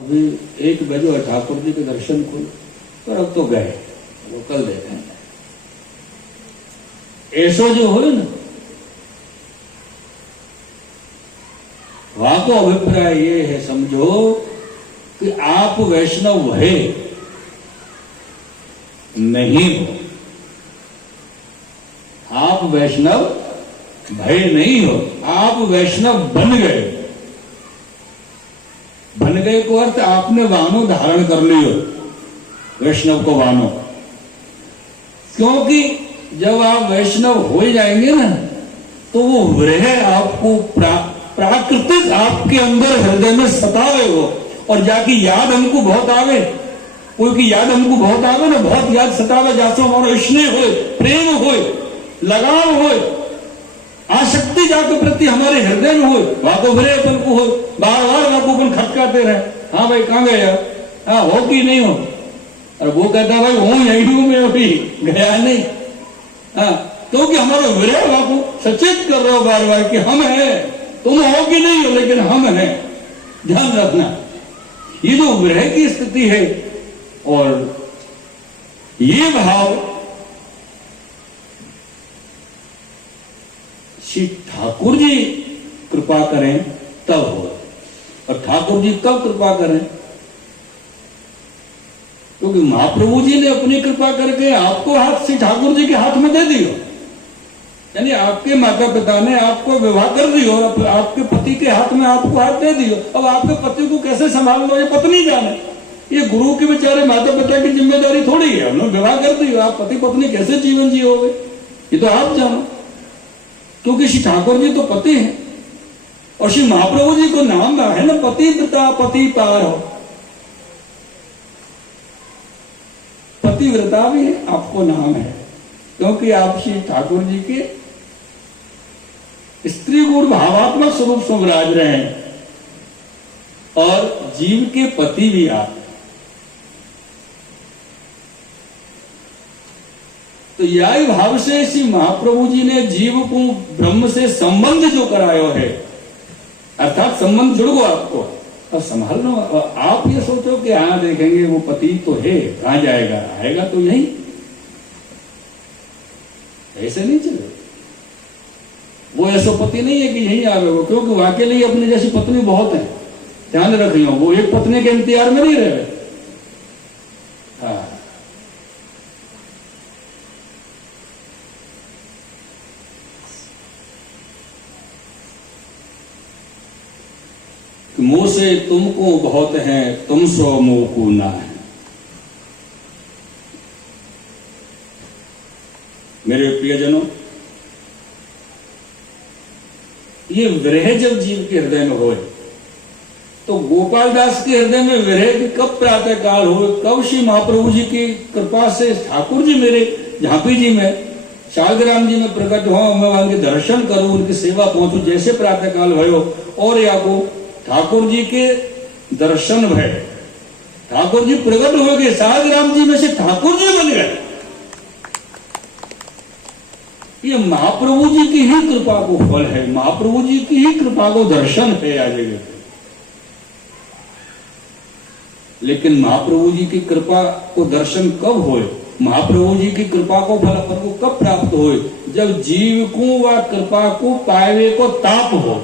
अभी 1 बजे और ठाकुर जी के दर्शन को, पर अब तो गए, वो कल देखेंगे। ऐसा जो हो ना, वहां को अभिप्राय ये है, समझो कि आप वैष्णव भय नहीं हो, आप वैष्णव भय नहीं हो, आप वैष्णव बन गए। बन गए को अर्थ आपने वानो धारण कर लियो, वैष्णव को वानो। क्योंकि जब आप वैष्णव हो जाएंगे ना, तो वो विरह आपको प्राकृतिक आपके अंदर हृदय में सतावे हो, और जाके याद हमको बहुत आवे, कोई की याद हमको बहुत आवे ना, बहुत याद सतावे, जैसे हमारा स्नेह हो, प्रेम हो, लगाव हो, आसक्ति जाके प्रति हमारे हृदय में हो, वहां को विरह अपन को हो, बार बार वहां को अपन खटकाते रहे, हाँ भाई कहां गए, हाँ हो कि नहीं हो, और वो कहता भाई हूं यही हूं, मैं अभी गया नहीं। हाँ, क्योंकि हमारा विरह वहां को सचेत कर रहे हो बार बार कि हम हैं, तुम हो कि नहीं हो, लेकिन हम हैं, ध्यान रखना। ये जो विरह की स्थिति है, और ये भाव श्री ठाकुर जी कृपा करें तब हो, और ठाकुर जी कब कृपा करें, क्योंकि महाप्रभु जी ने अपनी कृपा करके आपको हाथ से ठाकुर जी के हाथ में दे दियो, यानी आपके माता पिता ने आपको विवाह कर दियो, आपके पति के हाथ में आपको हाथ दे दियो। अब आपके पति को कैसे संभाल लो, ये पत्नी जाने, ये गुरु के बेचारे माता पिता की जिम्मेदारी थोड़ी है, उन्होंने विवाह कर दियो, आप पति पत्नी कैसे जीवन जियोगे, ये तो आप जानो। क्योंकि श्री ठाकुर जी तो पति हैं, और श्री महाप्रभु जी को नाम है ना, पति पिता पति पार हो, पतिव्रता भी आपको नाम है, क्योंकि आप श्री ठाकुर जी के स्त्री गुण भावात्मक स्वरूप से विराज रहे हैं, और जीव के पति भी आप। तो यही भाव से श्री महाप्रभु जी ने जीव को ब्रह्म से संबंध जो करायो है, अर्थात संबंध जुड़ गो आपको, अब संभाल लो। आप ये सोचो कि हाँ देखेंगे वो पति तो है, कहां जाएगा, आएगा तो यही, ऐसे नहीं चले। वो ऐसा पति नहीं है कि यही आवे वो, क्योंकि वाकई लिए अपने जैसी पत्नी बहुत है, ध्यान रखियो, वो एक पत्नी के इंतजार में नहीं रहे। हाँ, मुंह से तुमको बहुत है, तुम सो मुंह को ना है। मेरे प्रियजनों, ये विरह जब जीव के हृदय में हो, तो गोपाल दास के हृदय में विरह की कब प्रातः काल हो, कब श्री महाप्रभु जी की कृपा से ठाकुर जी मेरे झांपी जी में, शालग्राम जी में प्रकट हो, मैं उनके दर्शन करूं, उनकी सेवा पहुंचू, जैसे प्रातः काल भयो, और या को ठाकुर जी के दर्शन भय, ठाकुर जी प्रकट हो गए, शालग्राम जी में से ठाकुर जी बन गए। ये महाप्रभु जी की ही कृपा को फल है, महाप्रभु जी की ही कृपा को दर्शन है आज जगह। लेकिन महाप्रभु जी की कृपा को दर्शन कब होए, महाप्रभु जी की कृपा को फल अपन को कब प्राप्त होए, जब जीव को व कृपा को पावे को ताप हो,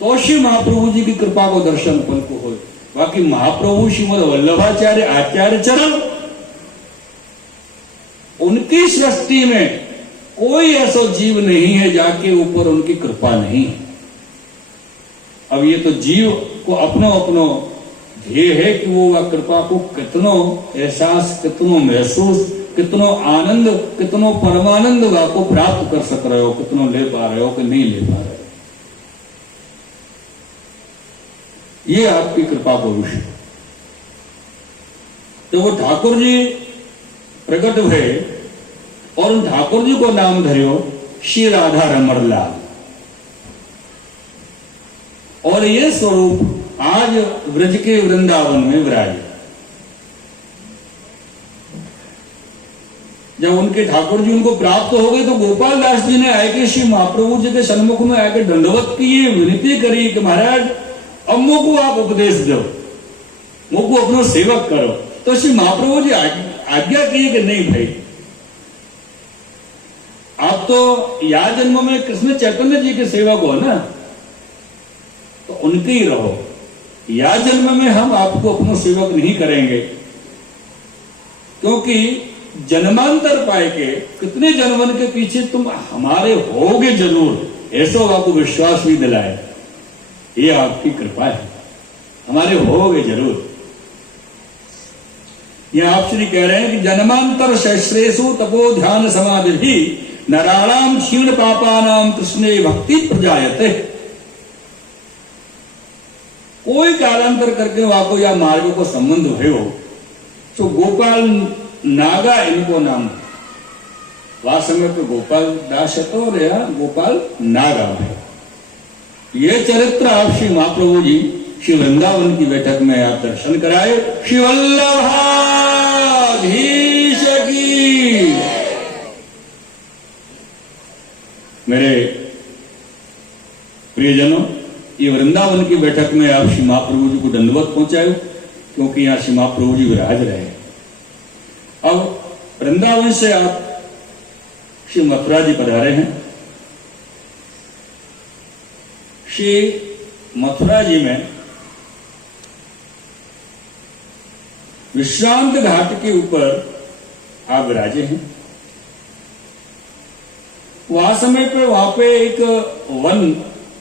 तो श्री महाप्रभु जी की कृपा को दर्शन अपन को होए। बाकी महाप्रभु श्रीमद वल्लभाचार्य आचार्य चरण, उनकी सृष्टि में कोई ऐसा जीव नहीं है जाके ऊपर उनकी कृपा नहीं है। अब ये तो जीव को अपनो अपनो ध्येय है कि वो वह कृपा को कितनो एहसास, कितनो महसूस, कितनो आनंद, कितनो परमानंद वह को प्राप्त कर सक रहे हो, कितनो ले पा रहे हो कि नहीं ले पा रहे हो, ये आपकी कृपा को विषय। तो वो ठाकुर जी प्रकट हुए, और उन ठाकुर जी को नाम धरियो श्री राधा रमण लाल, और ये स्वरूप आज ब्रज के वृंदावन में विराजे। जब उनके ठाकुर जी उनको प्राप्त हो गए, तो गोपाल दास जी ने आके श्री महाप्रभु जी के सन्मुख में आकर दंडवत की, विनती करी कि महाराज अम्मो को आप उपदेश दो। मुझको अपनो सेवक करो। तो श्री महाप्रभु जी आज्ञा किए कि नहीं भाई, आप तो या जन्म में कृष्ण चैतन्य जी के सेवक हो ना, तो उनके ही रहो। या जन्म में हम आपको अपना सेवक नहीं करेंगे, क्योंकि जन्मांतर पाए के कितने जन्मन के पीछे तुम हमारे होगे जरूर, ऐसा आपको विश्वास भी दिलाए। ये आपकी कृपा है, हमारे होगे जरूर। यह आप श्री कह रहे हैं कि जन्मांतर शस्त्रेषु तपो ध्यान समाधि नराणाम क्षीण पापानाम कृष्णे भक्ति प्रजायते। कोई कालांतर करके वाको या मार्ग को संबंध भयो तो गोपाल नागा इनको नाम, वह समय पे गोपाल दास तो और या गोपाल नागा है। ये चरित्र आप श्री महाप्रभु जी श्री वृंदावन की बैठक में आप दर्शन कराए। श्री वल्लभाधीश की। मेरे प्रियजनों, ये वृंदावन की बैठक में आप श्री महाप्रभु जी को दंडवत पहुंचाए, क्योंकि यहां श्री महाप्रभु जी विराज रहे हैं। अब वृंदावन से आप श्री मथुरा जी पधारे हैं। श्री मथुरा जी में विश्रांत घाट के ऊपर आप विराजे हैं। वहां समय पे वहां पे एक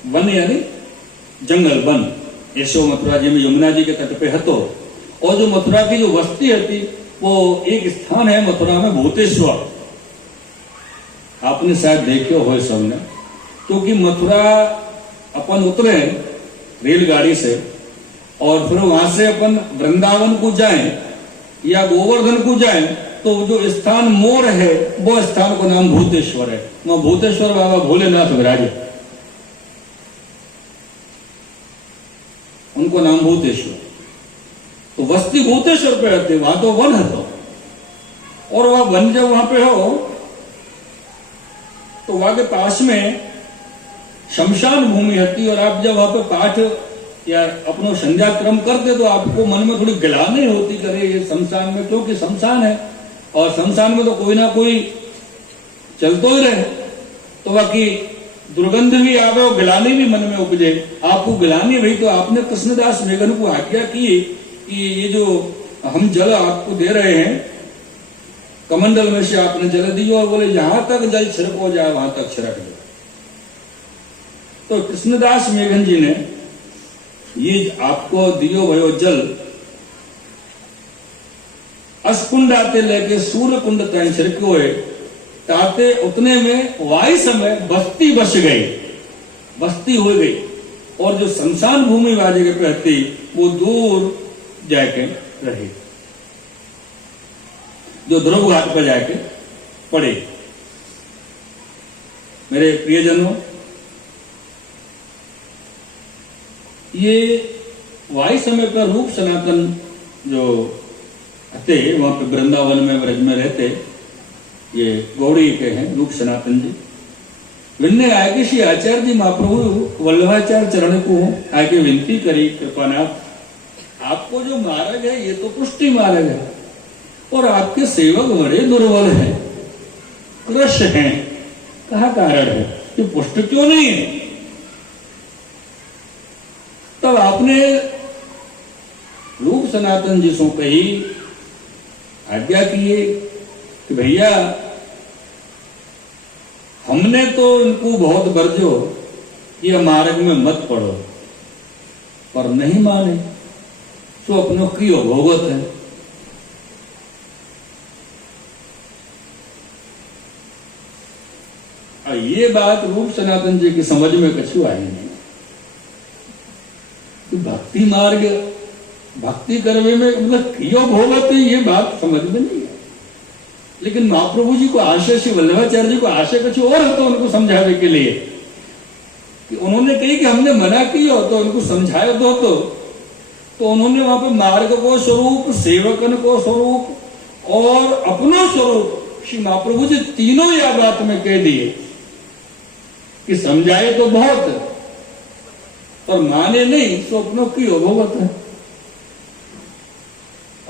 वन यानी जंगल वन ऐसो मथुरा जी में यमुना जी के तट पे हतो। और जो मथुरा की जो बस्ती हती वो एक स्थान है मथुरा में भूतेश्वर, आपने शायद देखे हो सबने। क्योंकि मथुरा अपन उतरे रेलगाड़ी से और फिर वहां से अपन वृंदावन को जाएं या गोवर्धन को जाएं, तो जो स्थान मोर है वो स्थान का नाम भूतेश्वर है। वहां भूतेश्वर बाबा भोलेनाथ विराजे, उनको नाम भूतेश्वर। तो वस्ती भूतेश्वर पे रहते, वहां तो वन है तो, और वह वन जब वहां पे हो तो वहां के पास में शमशान भूमि होती। और आप जब वहां पे पाठ या अपना संध्या क्रम करते तो आपको मन में थोड़ी गिलानी होती, करे ये शमशान में, क्योंकि शमशान है और शमशान में तो कोई ना कोई चलतो ही रहे, तो बाकी दुर्गंध भी आवे और गिलानी भी मन में उपजे। आपको गिलानी भाई, तो आपने कृष्णदास मेघन को आज्ञा की कि ये जो हम जल आपको दे रहे हैं कमंडल में से आपने जल दियो, और बोले जहां तक जल छिड़क हो जाए वहां तक छिड़क दो। तो कृष्णदास मेघन जी ने ये आपको दियो भयो जल अस्कुंड आते लेके सूर्य कुंड तक छिड़को है, ताते उतने में वायु समय बस्ती बस गई, बस्ती हो गई। और जो शमशान भूमि वाजे के रहती वो दूर जाके रहे, जो ध्रुव घाट पर जाके पड़े। मेरे प्रियजनों, ये वायु समय पर रूप सनातन जो थे वहां पे वृंदावन में ब्रज में रहते, ये गौड़ी के हैं रूप सनातन जी। विनने आए कि श्री आचार्य जी महाप्रभु वल्लभाचार्य चरण को आगे विनती करी, कृपानाथ आपको जो मार्ग है ये तो पुष्टि मार्ग है, और आपके सेवक बड़े दुर्बल हैं, कृष हैं, कहा कारण है कि पुष्ट क्यों नहीं है? तब आपने रूप सनातन जी से कही, आज्ञा किए कि भैया हमने तो इनको बहुत बरजो कि मार्ग में मत पड़ो, पर नहीं माने तो अपनों की भोगत है। और ये बात रूप सनातन जी की समझ में कछु आई नहीं कि भक्ति मार्ग भक्ति करने में मतलब कियो भोगत है, ये बात समझ में नहीं है। लेकिन महाप्रभु जी को आशय, श्री वल्लभाचार्य जी को आशय कुछ और है, तो उनको समझाने के लिए कि उन्होंने कही कि हमने मना किया तो उनको समझाया तो उन्होंने वहां पर मार्ग को स्वरूप, सेवकन को स्वरूप और अपना स्वरूप श्री महाप्रभु जी तीनों या बात में कह दिए कि समझाए तो बहुत पर माने नहीं, तो अपनों की भोगत है।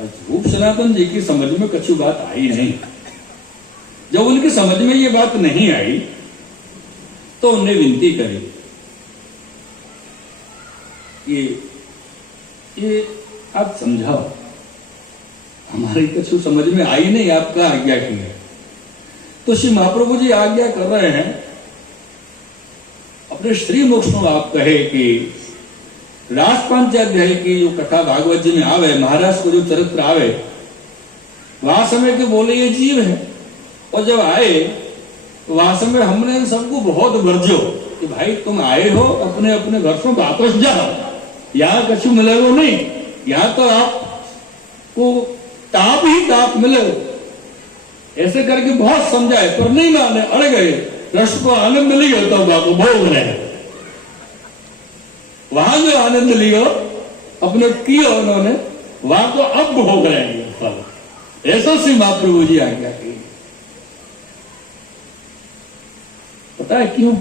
रूप सनातन जी की समझ में कछु बात आई नहीं। जब उनकी समझ में ये बात नहीं आई तो उन्हें विनती करी, ये आप समझाओ, हमारी कछु समझ में आई नहीं, आपका आज्ञा की है। तो श्री महाप्रभु जी आज्ञा कर रहे हैं, अपने श्री मुख में आप कहे कि रास पांचाध्याय की जो कथा भागवत जी में आवे, महाराज को जो चरित्र आवे, वहां समय के बोले ये जीव है। और जब आए तो वहां समय हमने इन सबको बहुत वर्जो कि भाई तुम आए हो, अपने अपने घर से वापस जाओ, यहां कछु मिलेगा नहीं, यहां तो आपको ताप ही ताप मिले। ऐसे करके बहुत समझाए पर नहीं माने, अड़ गए। रस को आनंद लियो तो बाबू भोग रहे, वहां जो आनंद लियो अपने किया उन्होंने, वहां को अब भोग रहे हैं फल। ऐसा श्री महाप्रभु जी आज्ञा की। पता है क्यों?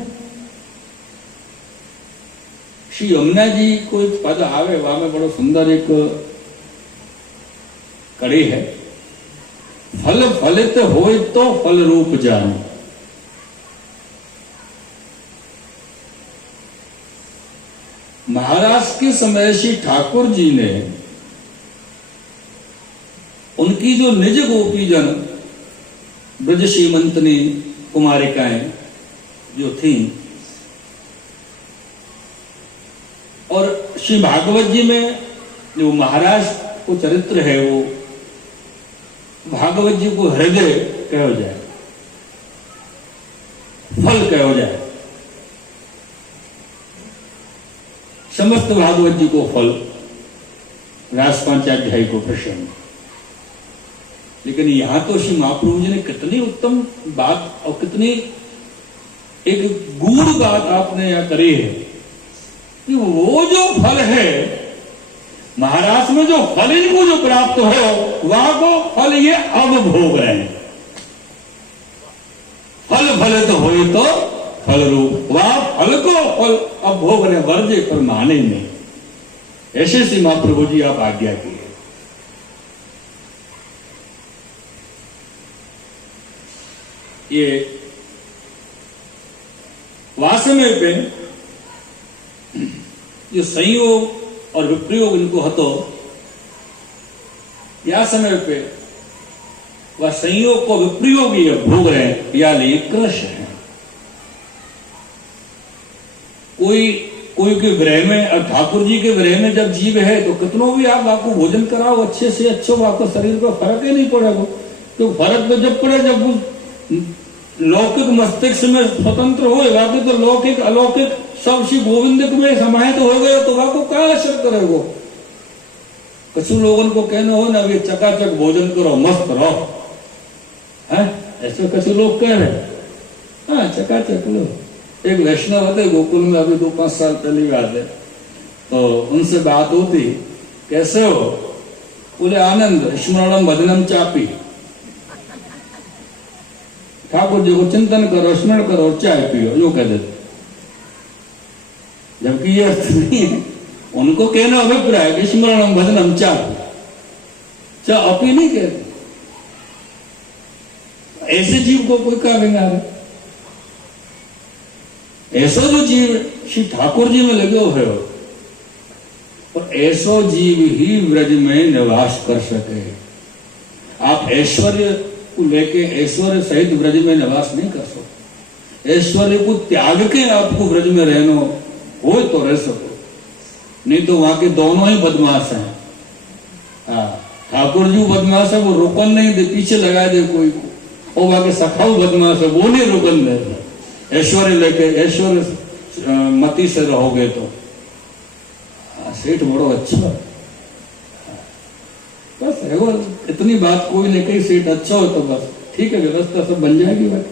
श्री यमुना जी को एक पद आवे, वहां में बड़ो सुंदर एक कड़ी है, फल फलित होय तो फल रूप जानो। महाराष्ट्र के समय श्री ठाकुर जी ने उनकी जो निज गोपीजन ब्रज श्रीमंतनी कुमारिकाएं जो थी, और श्री भागवत जी में जो महाराज को चरित्र है, वो भागवत जी को हृदय कहो जाए, फल कहो जाए, समस्त भागवत जी को फल, रास पांचाध्याय को प्रसन्न। लेकिन यहां तो श्री महाप्रभु जी ने कितनी उत्तम बात और कितनी एक गूढ़ बात आपने यहां करी है कि वो जो फल है महाराज में, जो फल इनको जो प्राप्त हो, वहां को फल ये अब भोग रहे हैं। फल फलित तो होए तो फल रूप, वहां फल को फल अब भोग रहे, वर्जे पर माने नहीं। ऐसे श्री महाप्रभु जी आप आज्ञा की है। ये वासमय पे जो संयोग और विप्रयोग इनको हतो, या समय पे वह संयोग को विप्रयोग ये भोग रहे हैं, या लिए क्रश है। कोई के ग्रह में, और ठाकुर जी के ग्रह में जब जीव है तो कितनों भी आप आपको भोजन कराओ अच्छे से अच्छो, आपको शरीर को फर्क ही नहीं पड़ेगा। तो फर्क तो जब पड़े जब लौकिक मस्तिष्क में स्वतंत्र हो, बाकी तो लौकिक अलौकिक सब श्री गोविंद में समाहित हो गए, तो वह को क्या असर करेगा? कछु लोगों को कहना हो ना कि चकाचक भोजन करो, मस्त रहो, है ऐसे कछु लोग कह रहे, हाँ चकाचक लो। एक वैष्णव होते गोकुल में, अभी 2-5 साल पहली बात है, तो उनसे बात होती, कैसे हो? बोले आनंद, स्मरणम भजनम चापी, ठाकुर जी को चिंतन करो, स्मरण करो, चाय पियो, यूं कह देते। जबकि ये अर्थ नहीं है। उनको कहना अभिप्राय कि स्मरणम भजनम चापी, चा अपी नहीं कहते। ऐसे जीव को कोई क्या बिगाड़ है? ऐसा जो जीव श्री ठाकुर जी में लगे हुए हो, और ऐसा जीव ही ब्रज में निवास कर सके। आप ऐश्वर्य को लेके ऐश्वर्य सहित ब्रज में निवास नहीं कर सकते। ऐश्वर्य को त्याग के आपको ब्रज में रहना हो तो रह सको, नहीं तो वहां के दोनों ही बदमाश हैं। हाँ, ठाकुर जी बदमाश है, वो रुकन नहीं दे, पीछे लगा दे कोई को, और वहां के सखाऊ बदमाश है, वो नहीं रुकन दे। ऐश्वर्य लेके ऐश्वर्य मति से रहोगे तो सेठ बड़ो अच्छा, बस है वो, इतनी बात कोई नहीं कही, सेठ अच्छा हो तो बस ठीक है, व्यवस्था सब बन जाएगी बात।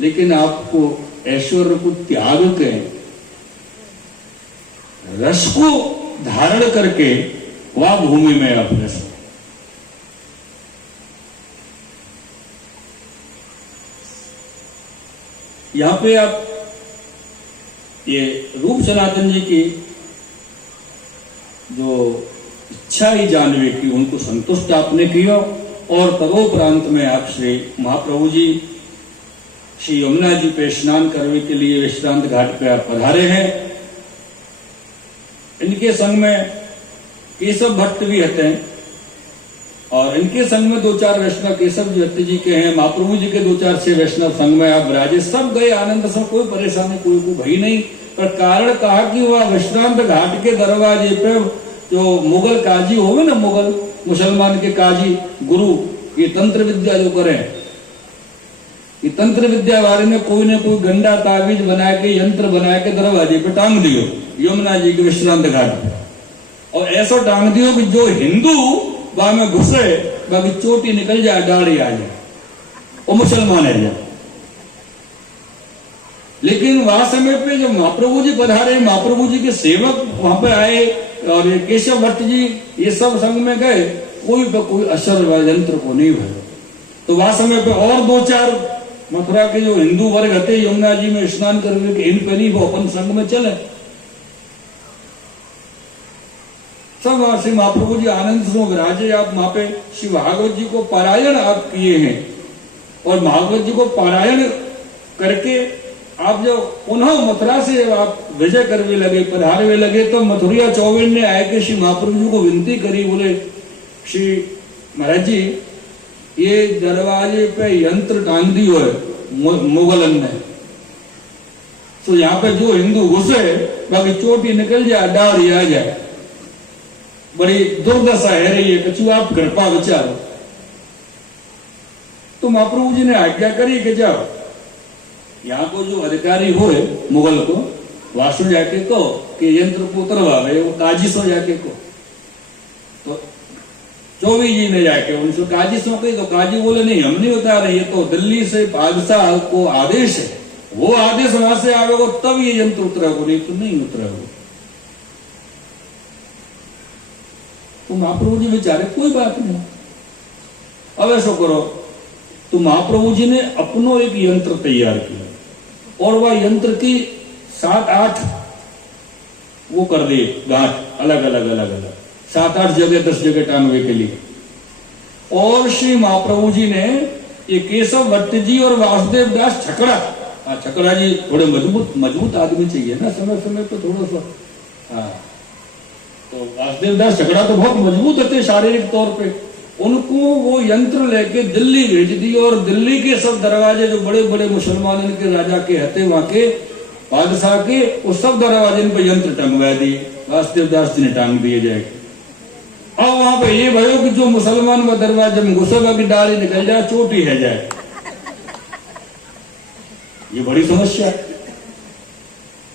लेकिन आपको ऐश्वर्य को त्याग के रस को धारण करके वह भूमि में आप रह सकते। यहां पे आप ये रूप सनातन जी की जो इच्छा ही जानवे की, उनको संतुष्ट आपने किया। और तदोपरांत में आप श्री महाप्रभु जी श्री यमुना जी पे स्नान करने के लिए विश्रांत घाट पे आप पधारे हैं। इनके संग में केशव भट्ट भी हते हैं और इनके संग में 2-4 वैष्णव केशव जी भट्ट जी के हैं, महाप्रभु जी के 2-4 से वैष्णव संग में आप विराजे। सब गए आनंद से, कोई परेशानी कोई को भई नहीं। पर कारण कहा कि वह विश्रांत घाट के दरवाजे पे जो मुगल काजी होवे ना, मुगल मुसलमान के काजी गुरु, ये तंत्र विद्या जो करें, ये तंत्र विद्या वाले ने कोई न कोई गंदा ताबीज बना के, यंत्र बना के दरवाजे पे टांग दियो यमुना जी के विश्रांत घाट पे। और ऐसा टांग दियो कि जो हिंदू वहां में घुसे बाकी चोटी निकल जाए, डाढ़ी आ जाए, वो मुसलमान है जाए। लेकिन वहां समय पे जब महाप्रभु जी पधारे, महाप्रभु जी के सेवक वहां पे आए और ये केशव भट्ट जी ये सब संग में गए, कोई पे कोई असर यंत्र को नहीं हुआ। तो वहां समय पे और 2-4 मथुरा के जो हिंदू वर्ग हते यमुना जी में स्नान करने के, इन पे नहीं वो अपन संग में चले। सब वहां से महाप्रभु जी आनंद से विराजे। आप वहां पे श्री भागवत जी को पारायण आप किए हैं और भागवत जी को पारायण करके आप जब पुनः मथुरा से आप विजय करने लगे, पधारने लगे, तो मथुरिया चौबेन ने आए कि श्री महाप्रभु जी को विनती करी, बोले श्री महाराज जी ये दरवाजे पे यंत्र टांग दी हो मुगलन ने, तो यहाँ पे जो हिंदू घुसे बाकी चोटी निकल जाए, डाढ़ी आ जाए, बड़ी दुर्दशा है रही है, कछु आप कृपा विचारो। तो महाप्रभु जी ने आज्ञा करी कि जाओ यहाँ को जो अधिकारी हो मुगल को वासु जाके को कि यंत्र को उतरवावे, वो काजी सो जाके को। तो चौबी जी ने जाके उनसे काजी सो गई, तो काजी बोले नहीं हम नहीं उतारे, ये तो दिल्ली से बादशाह को आदेश है, वो आदेश वहां से आवेगा तब ये यंत्र उतरेगा, नहीं तो नहीं उतरेगा। तो महाप्रभु जी बेचारे कोई बात नहीं, अब ऐसा करो। तो महाप्रभु जी ने अपनो एक यंत्र तैयार किया और वह यंत्र की 7-8 वो कर दिए गांठ, अलग अलग 7-8 जगह 10 जगह टांगवे के लिए। और श्री महाप्रभु जी ने ये केशव भट्ट जी और वासुदेव दास छकड़ा, छकड़ा जी थोड़े मजबूत आदमी चाहिए ना समय समय पे थोड़ा सा, हाँ, तो वासुदेव दास छकड़ा तो बहुत मजबूत होते शारीरिक तौर पे। उनको वो यंत्र लेके दिल्ली भेज दी और दिल्ली के सब दरवाजे जो बड़े बड़े मुसलमानों के राजा के हते वहां के बादशाह के, वो सब दरवाजे पे यंत्र टंगवा दिए, वासुदेव दास जी ने टांग दिए जाए। अब वहां पे ये भयो कि जो मुसलमान का दरवाजे में घुसेगा की डाली निकल जाए, चोटी है जाए, ये बड़ी समस्या है।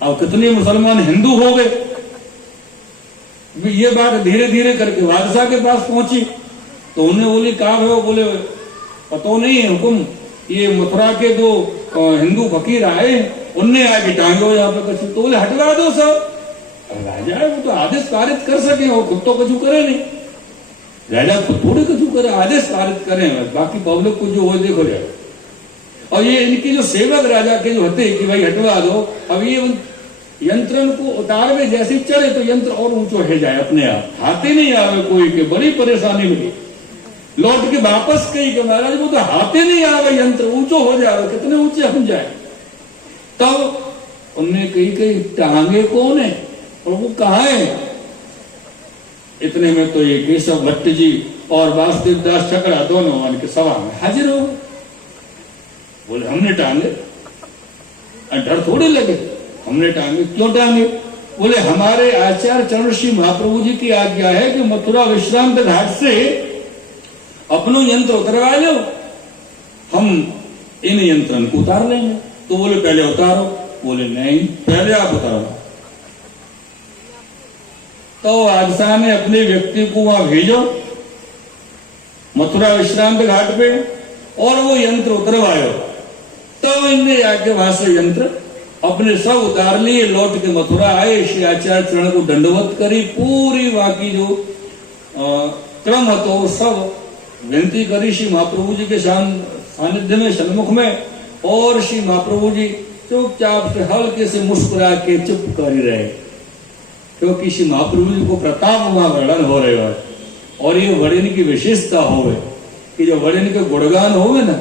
अब कितने मुसलमान हिंदू हो गए, ये बात धीरे धीरे करके बादशाह के पास पहुंची। तो उन्हें बोली कहा है, बोले पता नहीं है हुक्म, ये मथुरा के दो हिंदू फकीर आए, उनने आके टांगो यहाँ पे कछु। तो बोले हटवा दो सब, राजा है वो तो आदेश पारित कर सके, वो खुद तो कछु करे नहीं, राजा खुद थोड़े कछु करे, आदेश पारित करें, बाकी पब्लिक को जो हो देखो जाए। और ये इनके जो सेवक राजा के जो होते कि भाई हटवा दो, अब ये यंत्र को उतार में जैसे चढ़े तो यंत्र और ऊंचो है जाए अपने आप, हाथे नहीं आवे कोई के, बड़ी परेशानी मिली। लौट के वापस कही कि महाराज वो तो हाथे नहीं आवे, यंत्र ऊंचो हो जाए, कितने ऊंचे हम जाए। तब उनने कही टांगे कौन है और वो कहा है। इतने में तो ये केशव भट्ट जी और वासुदेव दास छकड़ा दोनों उनके सभा में हाजिर हो गए। बोले हमने टांगे, डर थोड़े लगे, हमने टांगे। क्यों टांगे? बोले हमारे आचार्य चरण श्री महाप्रभु जी की आज्ञा है कि मथुरा विश्रांत घाट से अपनो यंत्र उतरवा लो, हम इन यंत्रण को उतार लेंगे। तो बोले पहले उतारो, बोले नहीं पहले आप उतारो। तो बादशाह ने अपने व्यक्ति को वहां भेजो मथुरा विश्रांत घाट पे और वो यंत्र उतरवायो। तब इनने आके वहां से यंत्र अपने सब उतार लिए, लौट के मथुरा आए, श्री आचार्य चरण को दंडवत करी, पूरी वहां की जो क्रम હતો सब विनती करी श्री महाप्रभु जी के सानिध्य में, सन्मुख में। और श्री महाप्रभु जी चुपचाप से हल्के से मुस्कुरा के चुप कर रहे। क्योंकि श्री महाप्रभु जी को प्रताप वहां वर्णन हो रहे हो। और ये वर्णन की विशेषता होवे कि जो वर्णन के गुणगान होवे ना,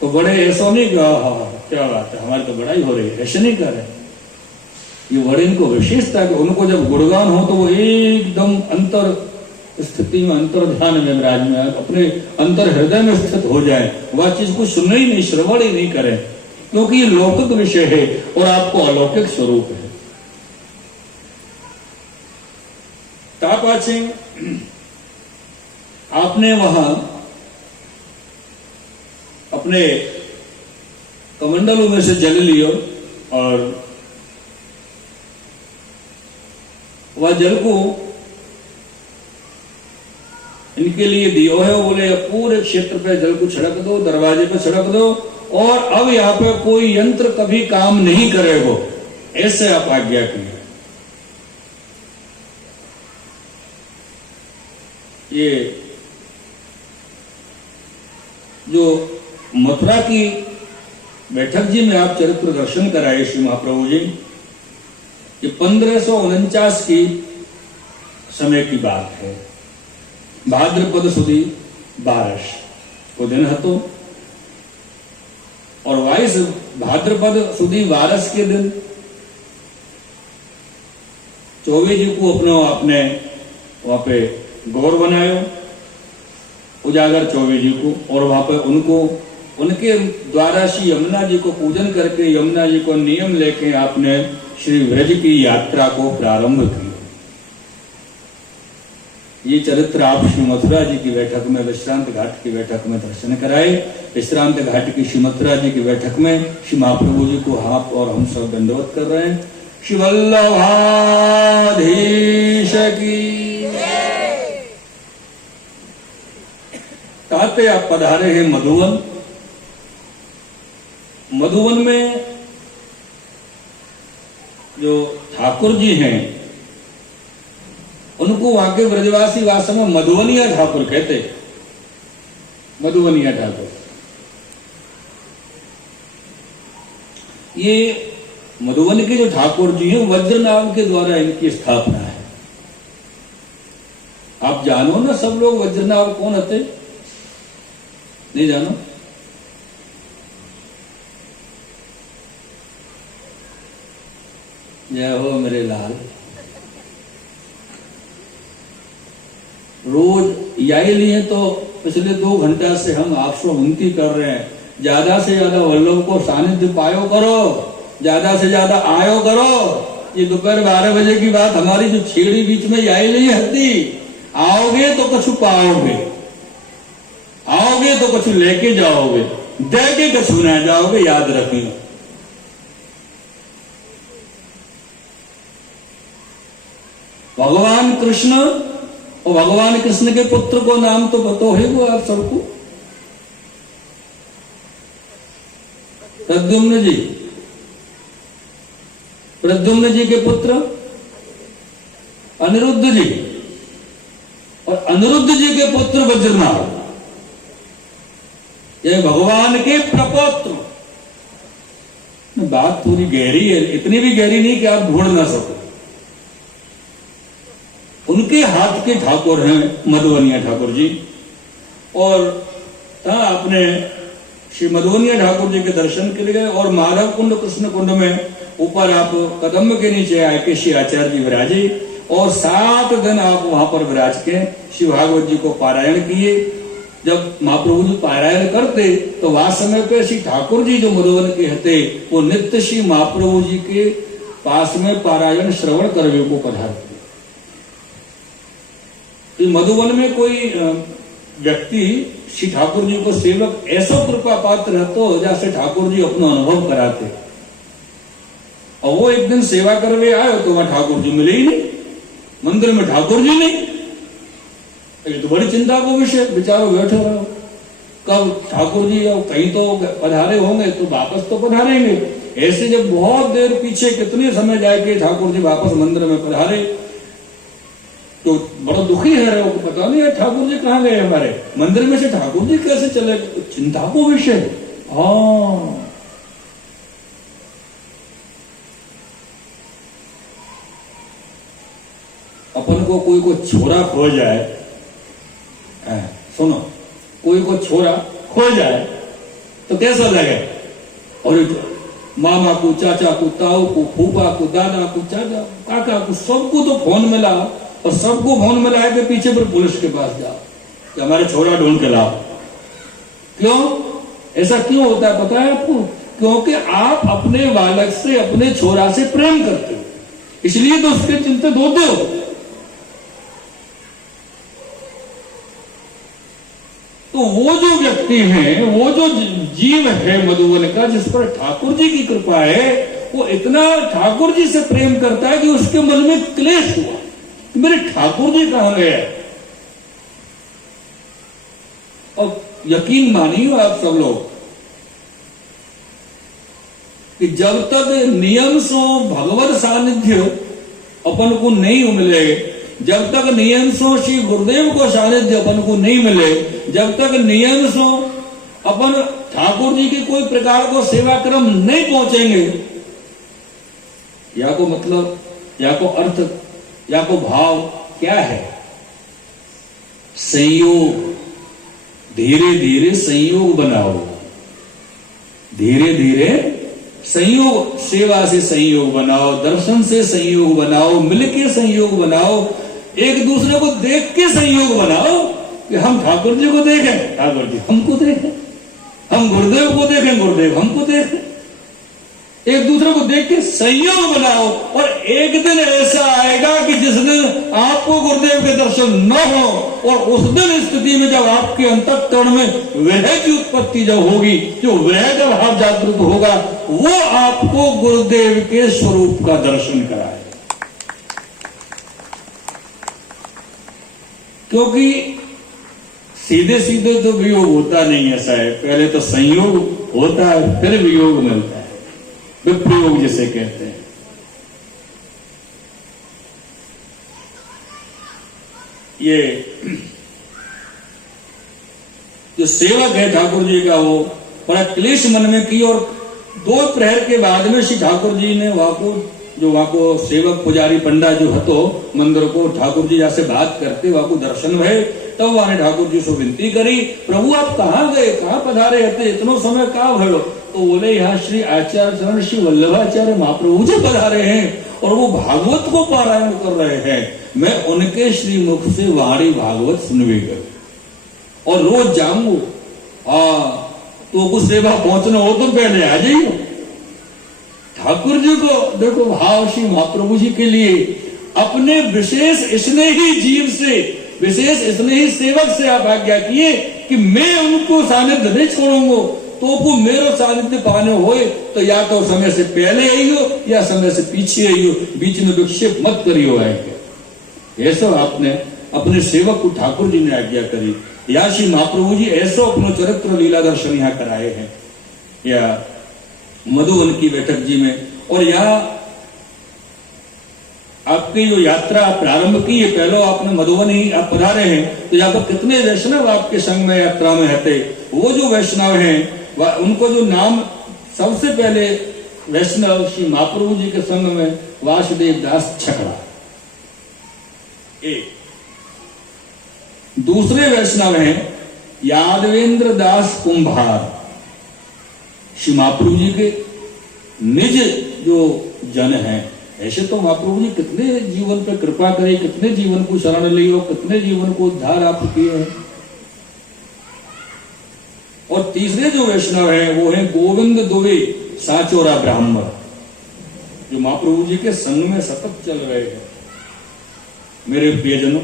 तो बड़े ऐसा नहीं कि हाँ क्या बात है हमारी तो बड़ाई हो रही है, ऐसे नहीं कर रहे। ये वर्णन को विशेषता कि उनको जब गुणगान हो तो वो एकदम अंतर स्थिति में, अंतर ध्यान में विराज में, अपने अंतर हृदय में स्थित हो जाए, वह चीज को सुनना ही नहीं, श्रवण ही नहीं करे, क्योंकि ये लौकिक विषय है और आपको अलौकिक स्वरूप है। तापाचे आपने वहां अपने कमंडलों में से जल लियो और वह जल को इनके लिए दियो है। बोले पूरे क्षेत्र पे जल को छिड़क दो, दरवाजे पे छिड़क दो, और अब यहां पे कोई यंत्र कभी काम नहीं करेगा, ऐसे आप आज्ञा किए। ये जो मथुरा की बैठक जी में आप चरित्र दर्शन कराए श्री महाप्रभु जी, ये 1549 की समय की बात है। भाद्रपद सुदी 12 को दिन हतो और 22 भाद्रपद सुदी 12 के दिन चौबे जी को अपने वहां पे गौर बनायो, उजागर चौबे जी को, और वहां पे उनको उनके द्वारा श्री यमुना जी को पूजन करके यमुना जी को नियम लेके आपने श्री व्रज की यात्रा को प्रारंभ किया। ये चरित्र आप श्री मथुरा जी की बैठक में, विश्रांत घाट की बैठक में दर्शन कराए। विश्रांत घाट की श्री मथुरा जी की बैठक में श्री महाप्रभु जी को आप और हम सब दंडवत कर रहे हैं। श्री वल्लभाधीश की ताते आप पधारे हैं मधुवन। मधुवन में जो ठाकुर जी हैं उनको वहां के ब्रजवासी वास्तव में मधुवनिया ठाकुर कहते, मधुवनिया ठाकुर। ये मधुवन के जो ठाकुर जी हैं वज्र नाम के द्वारा इनकी स्थापना है। आप जानो ना सब लोग वज्र नाम कौन होते, नहीं जानो? जय हो मेरे लाल। रोज यही लिए तो पिछले 2 घंटा से हम आपसे विनती कर रहे हैं, ज्यादा से ज्यादा वल्लभ को सानिध्य पायो करो, ज्यादा से ज्यादा आयो करो। ये दोपहर 12 बजे की बात हमारी जो छेड़ी बीच में यही नहीं हती, आओगे तो कछु पाओगे, आओगे तो कछु लेके जाओगे, दे के कछु ना जाओगे, याद रखिए। भगवान कृष्ण और भगवान कृष्ण के पुत्र को नाम तो बतो है वो आप सबको, प्रद्युम्न जी, प्रद्युम्न जी के पुत्र अनिरुद्ध जी, और अनिरुद्ध जी के पुत्र वज्रनाभ, ये भगवान के प्रपौत्र। बात पूरी गहरी है, इतनी भी गहरी नहीं कि आप ढूंढ ना सको। उनके हाथ के ठाकुर हैं मधुवनिया ठाकुर जी। और आपने श्री मधुवनिया ठाकुर जी के दर्शन के लिए और माधव कुंड कृष्ण कुंड में ऊपर आप कदम के नीचे आके श्री आचार्य जी विराजे, और 7 दिन आप वहां पर विराज के श्री भागवत जी को पारायण किए। जब महाप्रभु जी पारायण करते तो वह समय पे श्री ठाकुर जी जो मधुवन के हते वो नित्य श्री महाप्रभु जी के पास में पारायण श्रवण करवे को पधारते। मधुवन में कोई व्यक्ति श्री ठाकुर जी को सेवक ऐसा कृपा पात्र रहते हो जैसे ठाकुर जी अपना अनुभव कराते, और वो एक दिन सेवा करवे आयो तो वहां ठाकुर जी मिले ही नहीं, मंदिर में ठाकुर जी नहीं। ये तो बड़ी चिंता को विषय, बेचारो बैठे रहो, कब ठाकुर जी कहीं तो पधारे होंगे तो वापस तो पधारेंगे। ऐसे जब बहुत देर पीछे कितने समय जाके ठाकुर जी वापस मंदिर में पधारे तो बड़ा दुखी है रहे को, पता नहीं है ठाकुर जी कहाँ गए, हमारे मंदिर में से ठाकुर जी कैसे चले, चिंता को विषय। हाँ, को कोई को छोरा खो जाए, सुनो, कोई को छोरा खो जाए तो कैसा लगे? और मामा को, चाचा को, ताऊ को, फूफा को, दादा को, चाचा, काका को, सबको तो फोन मिला, और सबको फोन मिला के पीछे पर पुलिस के पास जाओ कि हमारे छोरा ढूंढ के लाओ। क्यों ऐसा क्यों होता है पता है आपको? क्योंकि आप अपने बालक से, अपने छोरा से प्रेम करते हो, इसलिए तो उसके चिंतित होते हो। तो वो जो व्यक्ति है, वो जो जीव है मधुवन का, जिस पर ठाकुर जी की कृपा है, वो इतना ठाकुर जी से प्रेम करता है कि उसके मन में क्लेश हुआ कि मेरे ठाकुर जी कहां गए। और यकीन मानिए आप सब लोग कि जब तक नियम सो भगवत सानिध्य अपन को नहीं मिले, जब तक नियम सो श्री गुरुदेव को सानिध्य अपन को नहीं मिले, जब तक नियम सो अपन ठाकुर जी की कोई प्रकार को सेवा क्रम नहीं पहुंचेंगे, या को मतलब, या को अर्थ, या को भाव क्या है? संयोग। धीरे धीरे संयोग बनाओ, धीरे धीरे संयोग, सेवा से संयोग बनाओ, दर्शन से संयोग बनाओ, मिलके संयोग बनाओ, एक दूसरे को देख के संयोग बनाओ कि हम ठाकुर जी को देखें, ठाकुर जी हमको देखें, हम गुरुदेव को देखें, गुरुदेव हमको देखें, एक दूसरे को देख के संयोग बनाओ। और एक दिन ऐसा आएगा कि जिस दिन आपको गुरुदेव के दर्शन न हो, और उस दिन स्थिति में जब आपके अंतःकरण में विरह की उत्पत्ति जब होगी, जो विरह का भाव जागृत होगा, वो आपको गुरुदेव के स्वरूप का दर्शन कराए। क्योंकि सीधे सीधे तो वियोग होता नहीं, ऐसा है, पहले तो संयोग होता है, फिर वियोग मिलता है, विप्रयोग जिसे कहते हैं। ये जो सेवक है ठाकुर जी का, वो बड़ा क्लेश मन में की, और 2 प्रहर के बाद में श्री ठाकुर जी ने वहां को सेवक पुजारी पंडा जो हतो मंदिर को, ठाकुर जी जैसे बात करते वहां को दर्शन भय, तब वहां ठाकुर जी से विनती करी, प्रभु आप कहाँ गए, कहाँ पधारे हते, इतनो समय कहाँ भयो? तो बोले यहाँ श्री आचार्य चरण श्री वल्लभाचार्य महाप्रभु जी पधारे हैं, और वो भागवत को पारायण कर रहे हैं, मैं उनके श्री मुख से वाणी भागवत सुनवे गए, और रोज जाऊंगू। तो कुछ सेवा पहुंचना हो तो पहले आ जाइए। ठाकुर जी को देखो भाव श्री महाप्रभु जी के लिए अपने विशेष स्नेही जीव से, विशेष स्नेही सेवक से आप आज्ञा किए कि मैं उनको सानिध्य नहीं छोड़ूंगा, तो वो मेरा सानिध्य पाने होए तो या तो समय से पहले आई हो या समय से पीछे आई हो, बीच में विक्षेप मत करियो। आएंगे ऐसा आपने अपने सेवक को ठाकुर जी ने आज्ञा करी। या श्री महाप्रभु जी ऐसा अपनो चरित्र लीला दर्शन यहाँ कराए हैं, या मधुवन की बैठक जी में। और यहाँ आपकी जो यात्रा प्रारंभ की है, पहले आपने मधुवन ही आप पधारे हैं, तो यहाँ पर कितने वैष्णव आपके संग में यात्रा में रहते। वो जो वैष्णव हैं उनको जो नाम सबसे पहले वैष्णव श्री महाप्रभु जी के संग में वासुदेव दास छकड़ा, एक दूसरे वैष्णव हैं यादवेंद्र दास कुंभार, श्री महाप्रभु जी के निज जो जन हैं। ऐसे तो महाप्रभु जी कितने जीवन पे कृपा करे, कितने जीवन को शरण लियो, कितने जीवन को उद्धार आप किए हैं। और तीसरे जो वैष्णव हैं वो हैं गोविंद दुबे साचोरा ब्राह्मण, जो महाप्रभु जी के संग में सतत चल रहे हैं मेरे प्रियजनों।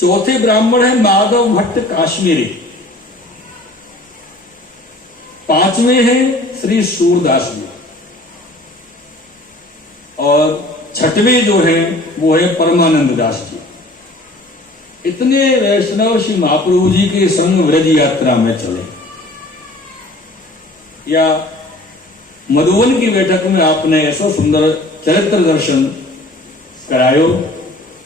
चौथे ब्राह्मण है माधव भट्ट काश्मीरी, पांचवें हैं श्री सूरदास जी, और छठवें जो है वो है परमानंद दास जी। इतने वैष्णव श्री महाप्रभु जी के संग व्रज यात्रा में चले। या मधुवन की बैठक में आपने ऐसा सुंदर चरित्र दर्शन करायो।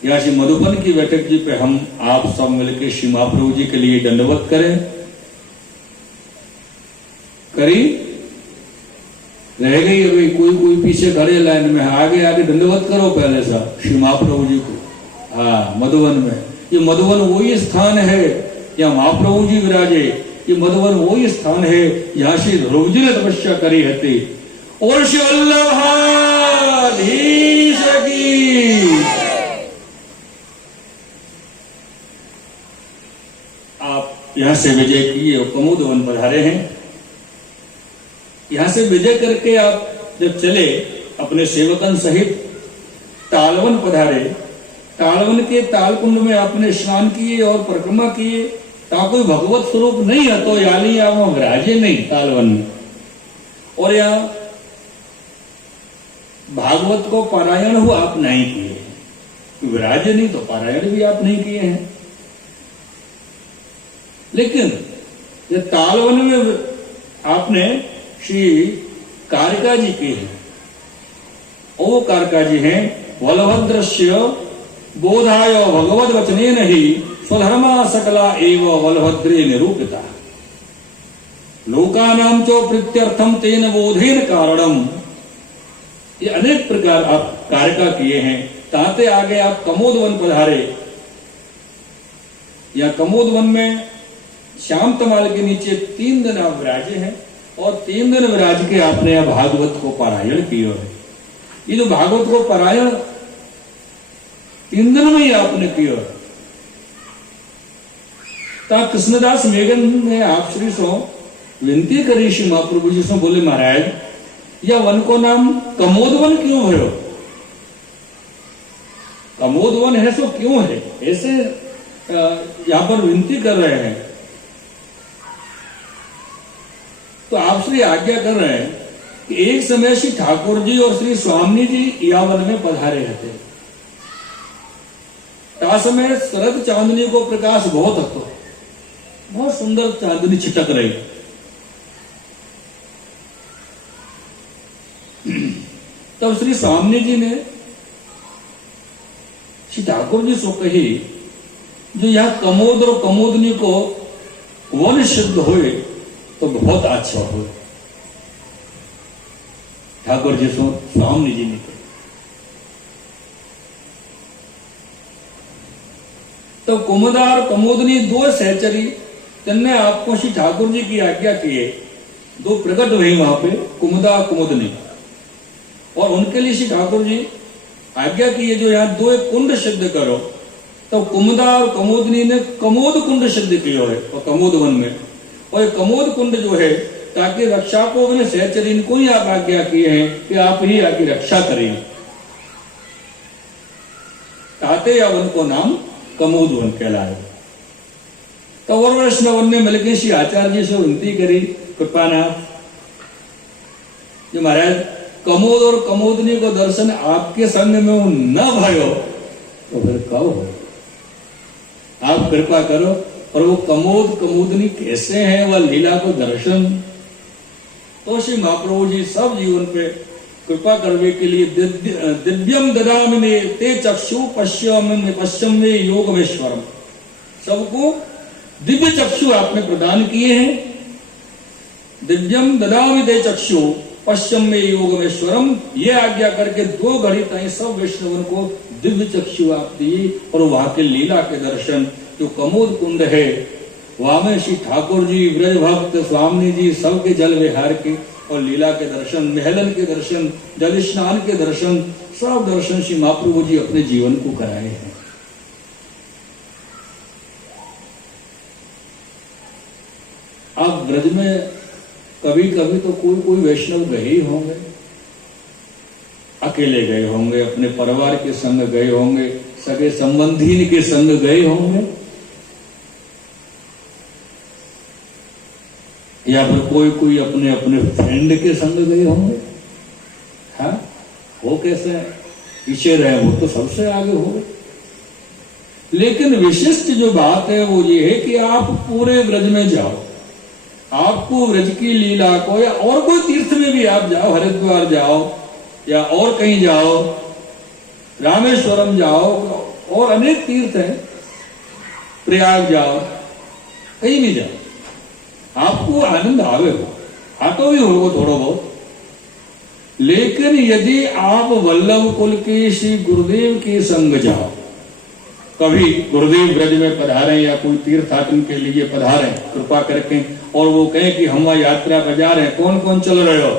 या श्री मधुबन की बैठक जी पे हम आप सब मिलकर श्री महाप्रभु जी के लिए दंडवत करें। करी रह गई अभी कोई पीछे खड़े लाइन में, आगे आगे दंडवत करो पहले सा श्री महाप्रभु जी को। हाँ, मधुवन में। ये मधुवन वही स्थान है जहाँ महाप्रभु जी विराजे। ये मधुवन वही स्थान है जहाँ श्री ध्रुव जी ने तपस्या करी हती। और श्री वल्लभाधीश की। आप यहां से विजय किए, कमोदवन पधारे हैं। यहां से विजय करके आप जब चले अपने सेवकन सहित तालवन पधारे। तालवन के तालकुंड में आपने स्नान किए और परिक्रमा किए। ता कोई भगवत स्वरूप नहीं है तो यानी आप विराजे नहीं तालवन में। और यहाँ भागवत को पारायण हो आप नहीं किए, विराजे नहीं तो पारायण भी आप नहीं किए हैं। लेकिन ये तालवन में आपने श्री कारिका जी की है। वो कारिका जी हैं बलभद्रस्य बोधाय भगवद वचनेन ही स्वधर्मा सकला एव बलभद्रे निरूपिता लोकानां च प्रीत्यर्थम तेन बोधेन कारणम। ये अनेक प्रकार आप कारिका किए हैं। ताते आगे आप कमोदवन पधारे। या कमोदवन में श्याम तमाल के नीचे 3 दिन आप विराजे हैं और 3 दिन विराज के आपने यह भागवत को पारायण किया है। ये जो भागवत को पारायण 3 दिन में ही आपने किया है। ता कृष्णदास मेघन ने आप श्री सो विनती करी श्री महाप्रभु जी से, बोले महाराज यह वन को नाम कमोदवन क्यों है? कमोदवन है सो क्यों है? ऐसे यहां पर विनती कर रहे हैं। तो आप श्री आज्ञा कर रहे हैं कि एक समय श्री ठाकुर जी और श्री स्वामी जी या वन में पधारे रहते। ता समय शरद चांदनी को प्रकाश बहुत हतो, बहुत सुंदर चांदनी छिटक रही। तब श्री स्वामी जी ने श्री ठाकुर जी से कही जो यह कमोद और कमोदनी को वन सिद्ध हुए तो बहुत अच्छा हो। ठाकुर जी से स्वामी जी ने कही। तो कुमुदार कमोदनी 2 सहचरी तन्ने आपको श्री ठाकुर जी की आज्ञा किए 2 प्रकट हुई वहां पे, कुमुदा कुमुदनी। और उनके लिए श्री ठाकुर जी आज्ञा की जो यहाँ 2 कुंड सिद्ध करो। तो कुमुदा और कमोदनी ने कमोद कुंड सिद्ध किया है और कमोद वन में। और कमोद कुंड जो है ताकि रक्षा को मैंने सहचरी इनको ही आप आज्ञा किए हैं कि आप ही आकी रक्षा करें। ताते या वन को नाम कमोद वन कहलाए। तो और वैष्णव ने मिलकर श्री आचार्य जी से विनती करी, कृपानाथ जो महाराज कमोद और कमोदनी को दर्शन आपके संग में न भयो तो फिर कब हो? आप कृपा करो। और वो कमोद कमोदनी कैसे हैं वह लीला को दर्शन। तो श्री महाप्रभु जी सब जीवन पे कृपा करने के लिए दिव्यम ददामिने ते चक्षु पश्चिम में योगमेश्वरम, सबको दिव्य चक्षु आपने प्रदान किए हैं। दिव्यम ददामि ते चक्षु पश्चिम में योगमेश्वरम, ये आज्ञा करके 2 घड़ी ताई सब वैष्णवों को दिव्य चक्षु आप दिए। और वहां के लीला के दर्शन जो कमोद कुंड है वहां में श्री ठाकुर जी, ब्रज भक्त, स्वामी जी सबके जल विहार के और लीला के दर्शन, महलन के दर्शन, जल स्नान के दर्शन, सब दर्शन श्री महाप्रभु जी अपने जीवन को कराए हैं। आप ब्रज में कभी कभी तो कोई वैष्णव गए ही होंगे, अकेले गए होंगे, अपने परिवार के संग गए होंगे, सगे संबंधी के संग गए होंगे, या फिर कोई अपने अपने फ्रेंड के संग गए होंगे। हाँ, वो कैसे पीछे रहे, वो तो सबसे आगे हो गए। लेकिन विशिष्ट जो बात है वो ये है कि आप पूरे ब्रज में जाओ, आपको ब्रज की लीला को, या और कोई तीर्थ में भी आप जाओ, हरिद्वार जाओ या और कहीं जाओ, रामेश्वरम जाओ, और अनेक तीर्थ हैं, प्रयाग जाओ, कहीं भी जाओ, आपको आनंद आवेगा, आतो भी होगा थोड़ा बहुत। लेकिन यदि आप वल्लभ कुल के श्री गुरुदेव के संग जाओ, कभी गुरुदेव ब्रज में पधारे या कोई तीर्थाटन के लिए पधारे कृपा करके, और वो कहें कि हम वहां यात्रा पर जा रहे हैं, कौन कौन चल रहे हो,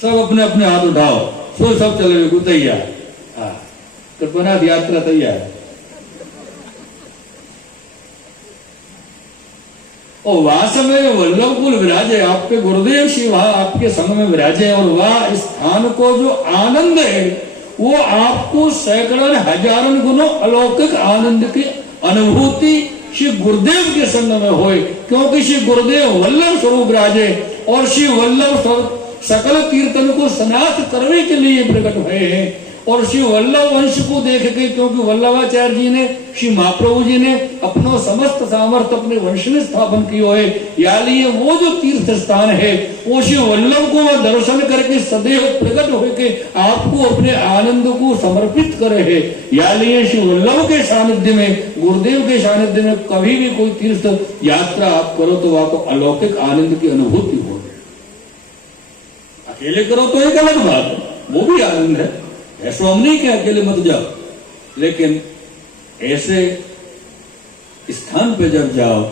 सब अपने अपने हाथ उठाओ, सब चले हुए तैयार। हाँ, कृपानाथ यात्रा तैयार। और वहां समय वल्लभ कुल विराजे, आपके गुरुदेव श्री वहां आपके संग में विराजे, और वह स्थान को जो आनंद है वो आपको सैकड़ों हजारों गुणों अलौकिक आनंद की अनुभूति श्री गुरुदेव के संग में होए, क्योंकि श्री गुरुदेव वल्लभ स्वरूप राजे और श्री वल्लभ सकल कीर्तन को सनाथ करने के लिए प्रकट हुए हैं। और श्री वल्लभ वंश को देख के, क्योंकि वल्लभाचार्य जी ने, श्री महाप्रभु जी ने अपनो समस्त सामर्थ्य अपने वंश में स्थापन किया है, या लिए वो जो तीर्थ स्थान है वो श्री वल्लभ को दर्शन करके सदैव प्रकट होके आपको अपने आनंद को समर्पित करे है। या लिए श्री वल्लभ के सानिध्य में, गुरुदेव के सानिध्य में कभी भी कोई तीर्थ यात्रा आप करो तो आपको अलौकिक आनंद की अनुभूति हो। अकेले करो तो एक अलग बात है, वो भी आनंद है, ऐसा हम नहीं कि अकेले मत जाओ, लेकिन ऐसे स्थान पे जब जाओ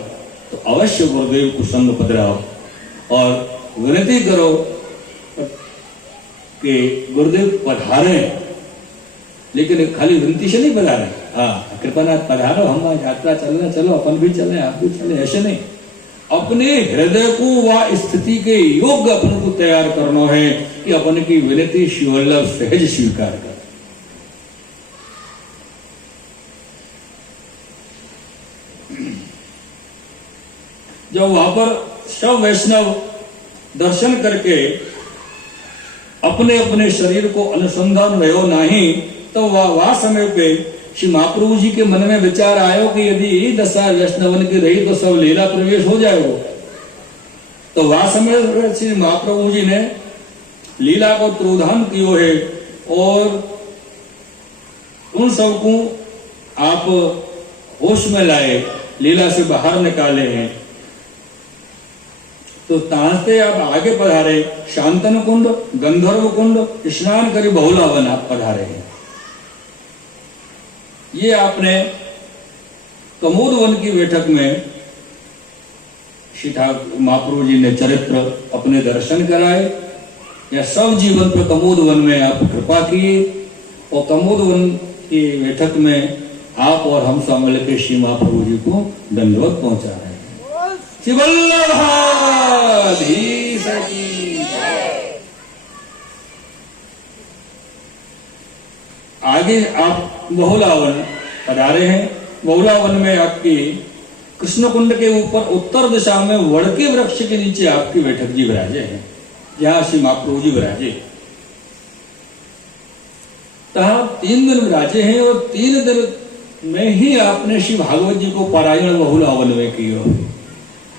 तो अवश्य गुरुदेव को संग पधराओ और विनती करो कि गुरुदेव पधारे, लेकिन खाली विनती से नहीं पधारे। हाँ, कृपानाथ पधारो, हम यात्रा चलना, चलो अपन भी चले, आप भी चले, ऐसे नहीं। अपने हृदय को वह स्थिति के योग्य अपन को तैयार करना है कि अपन की विनती श्री वल्लभ सहज स्वीकार कर। जब वहां पर सब वैष्णव दर्शन करके अपने अपने शरीर को अनुसंधान भयो नहीं, तो वह समय पे श्री महाप्रभु जी के मन में विचार आयो कि यदि यही दशा वैष्णवन की रही तो सब लीला प्रवेश हो जाएगा। तो वह समय श्री महाप्रभु जी ने लीला को त्रोधान कियो है और उन सबको आप होश में लाए, लीला से बाहर निकाले हैं। तो तांसे आप आगे पधारे, शांतन कुंड, गंधर्व कुंड, स्नान करी बहुलावन आप पधारे हैं। ये आपने कमोद वन की बैठक में श्री महाप्रभु जी ने चरित्र अपने दर्शन कराए, या सब जीवन पर कमोद वन में आप कृपा किए, और कमोद वन की बैठक में आप और हम सब मिलकर श्री महाप्रभु जी को दंडवत पहुंचा रहे हैं। श्री वल्लभाधीश की आगे आप बहुलावन पधारे हैं। बहुलावन में आपकी कृष्ण कुंड के ऊपर उत्तर दिशा में वड़के वृक्ष के नीचे आपकी बैठक जी विराजे हैं, जहां श्री महाप्रभु जी विराजे। तहां 3 दिन विराजे हैं और 3 दिन में ही आपने श्री भागवत जी को पारायण बहुलावन में किया।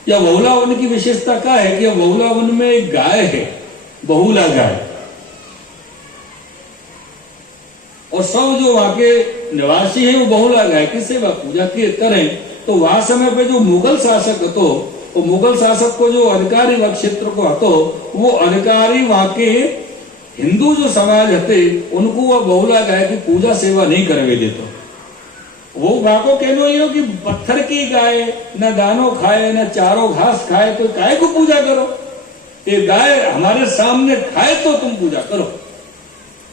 या बहुलावन की विशेषता क्या है कि बहुलावन में एक गाय है, बहुला गाय, और सब जो वहां के निवासी हैं वो बहुला गाय की सेवा पूजा के करें। तो वहां समय पे जो मुगल शासक हतो, वो मुगल शासक को जो अधिकारी वह क्षेत्र को हतो, वो अधिकारी वहां के हिंदू जो समाज हते उनको वह बहुला गाय की पूजा सेवा नहीं करवे देतो। वो वाको कहनो यो कि पत्थर की गाय न दानो खाए न चारो घास खाए, तो गाय को पूजा करो, ये गाय हमारे सामने खाए तो तुम पूजा करो।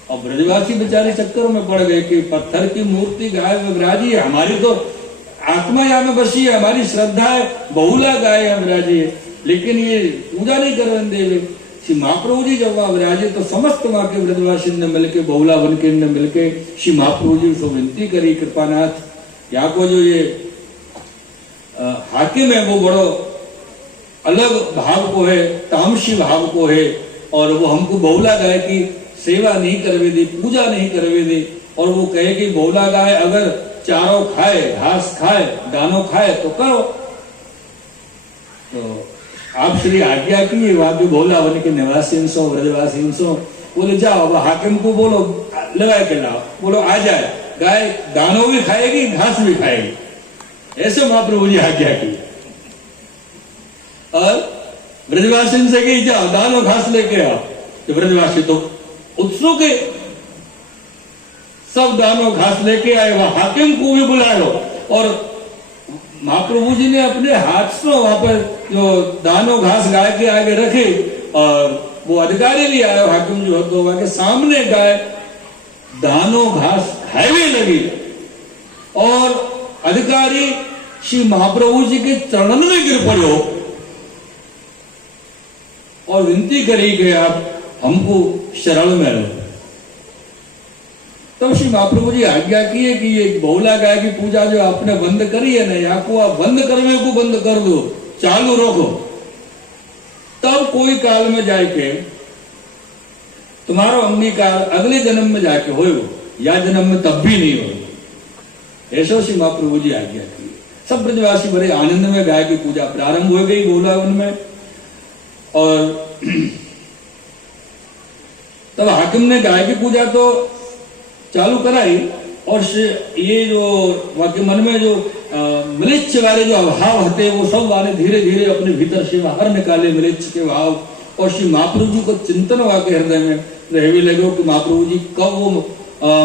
और ब्रजवासी बेचारे चक्करों में पड़ गए कि पत्थर की मूर्ति गाय में विराजी है, हमारी तो आत्मा यहाँ में बसी है, हमारी श्रद्धा है, बहुला गाय यहाँ विराजी है, लेकिन ये पूजा नहीं करने देवे। श्री महाप्रभु जी जब वहां विराजे तो समस्त वहां के ब्रजवासी ने मिलकर, बहुला वन के ने मिलकर श्री महाप्रभु जी को विनती करी, कृपानाथ यहाँ को जो ये हाकिम है वो बड़ो अलग भाव को है, तामसी भाव को है, और वो हमको बहुला गाय की सेवा नहीं करवे दे, पूजा नहीं करवे दे, और वो कहे कि बहुला गाय अगर चारों खाए, घास खाए, दानों खाए तो करो। तो आप श्री आज्ञा की, वहां के बहुला वन के निवासी ब्रजवासी बोले जाओ, अब हाकिम को बोलो लगा के लाओ, बोलो आ जाए, गाय दानों भी खाएगी घास भी खाएगी। ऐसे महाप्रभु जी आज्ञा की, और ब्रजवासी से कही जाओ दानों घास लेके आओ। तो ब्रजवासी तो उत्सुक है, सब दानो घास लेके आए, वहां हाकिम को भी बुलायो और महाप्रभु जी ने अपने हाथ से वहां पर जो दानो घास गाय के आगे रखे और वो अधिकारी भी आयो, हाकिम जो तो वहां के सामने गाय दानो घास खाने लगी और अधिकारी श्री महाप्रभु जी के चरणन में गिर पड़ो और विनती करी कि आप हमको शरण में लो। तब श्री महाप्रभु जी आज्ञा की है कि ये बहुला गाय की पूजा जो आपने बंद करी है ना, यहाँ को आप बंद करने को बंद कर दो, चालू रखो, तब कोई काल में जाके तुम्हारा अंगीकार अगले जन्म में जाके हो, या जन्म में तब भी नहीं हो। ऐसा श्री महाप्रभु जी आज्ञा की। सब ब्रजवासी बड़े आनंद में गाय की पूजा प्रारंभ हो गई गोलावन में। और तब हाकिम ने गाय की पूजा तो चालू कराई और ये जो वाकई मन में जो म्लेच्छ वाले जो अभाव होते वो सब वाले धीरे धीरे अपने भीतर से बाहर निकाले म्लेच्छ के भाव। और श्री महाप्रभु जी को चिंतन वाके हृदय में रहने लगे कि महाप्रभु जी कब वो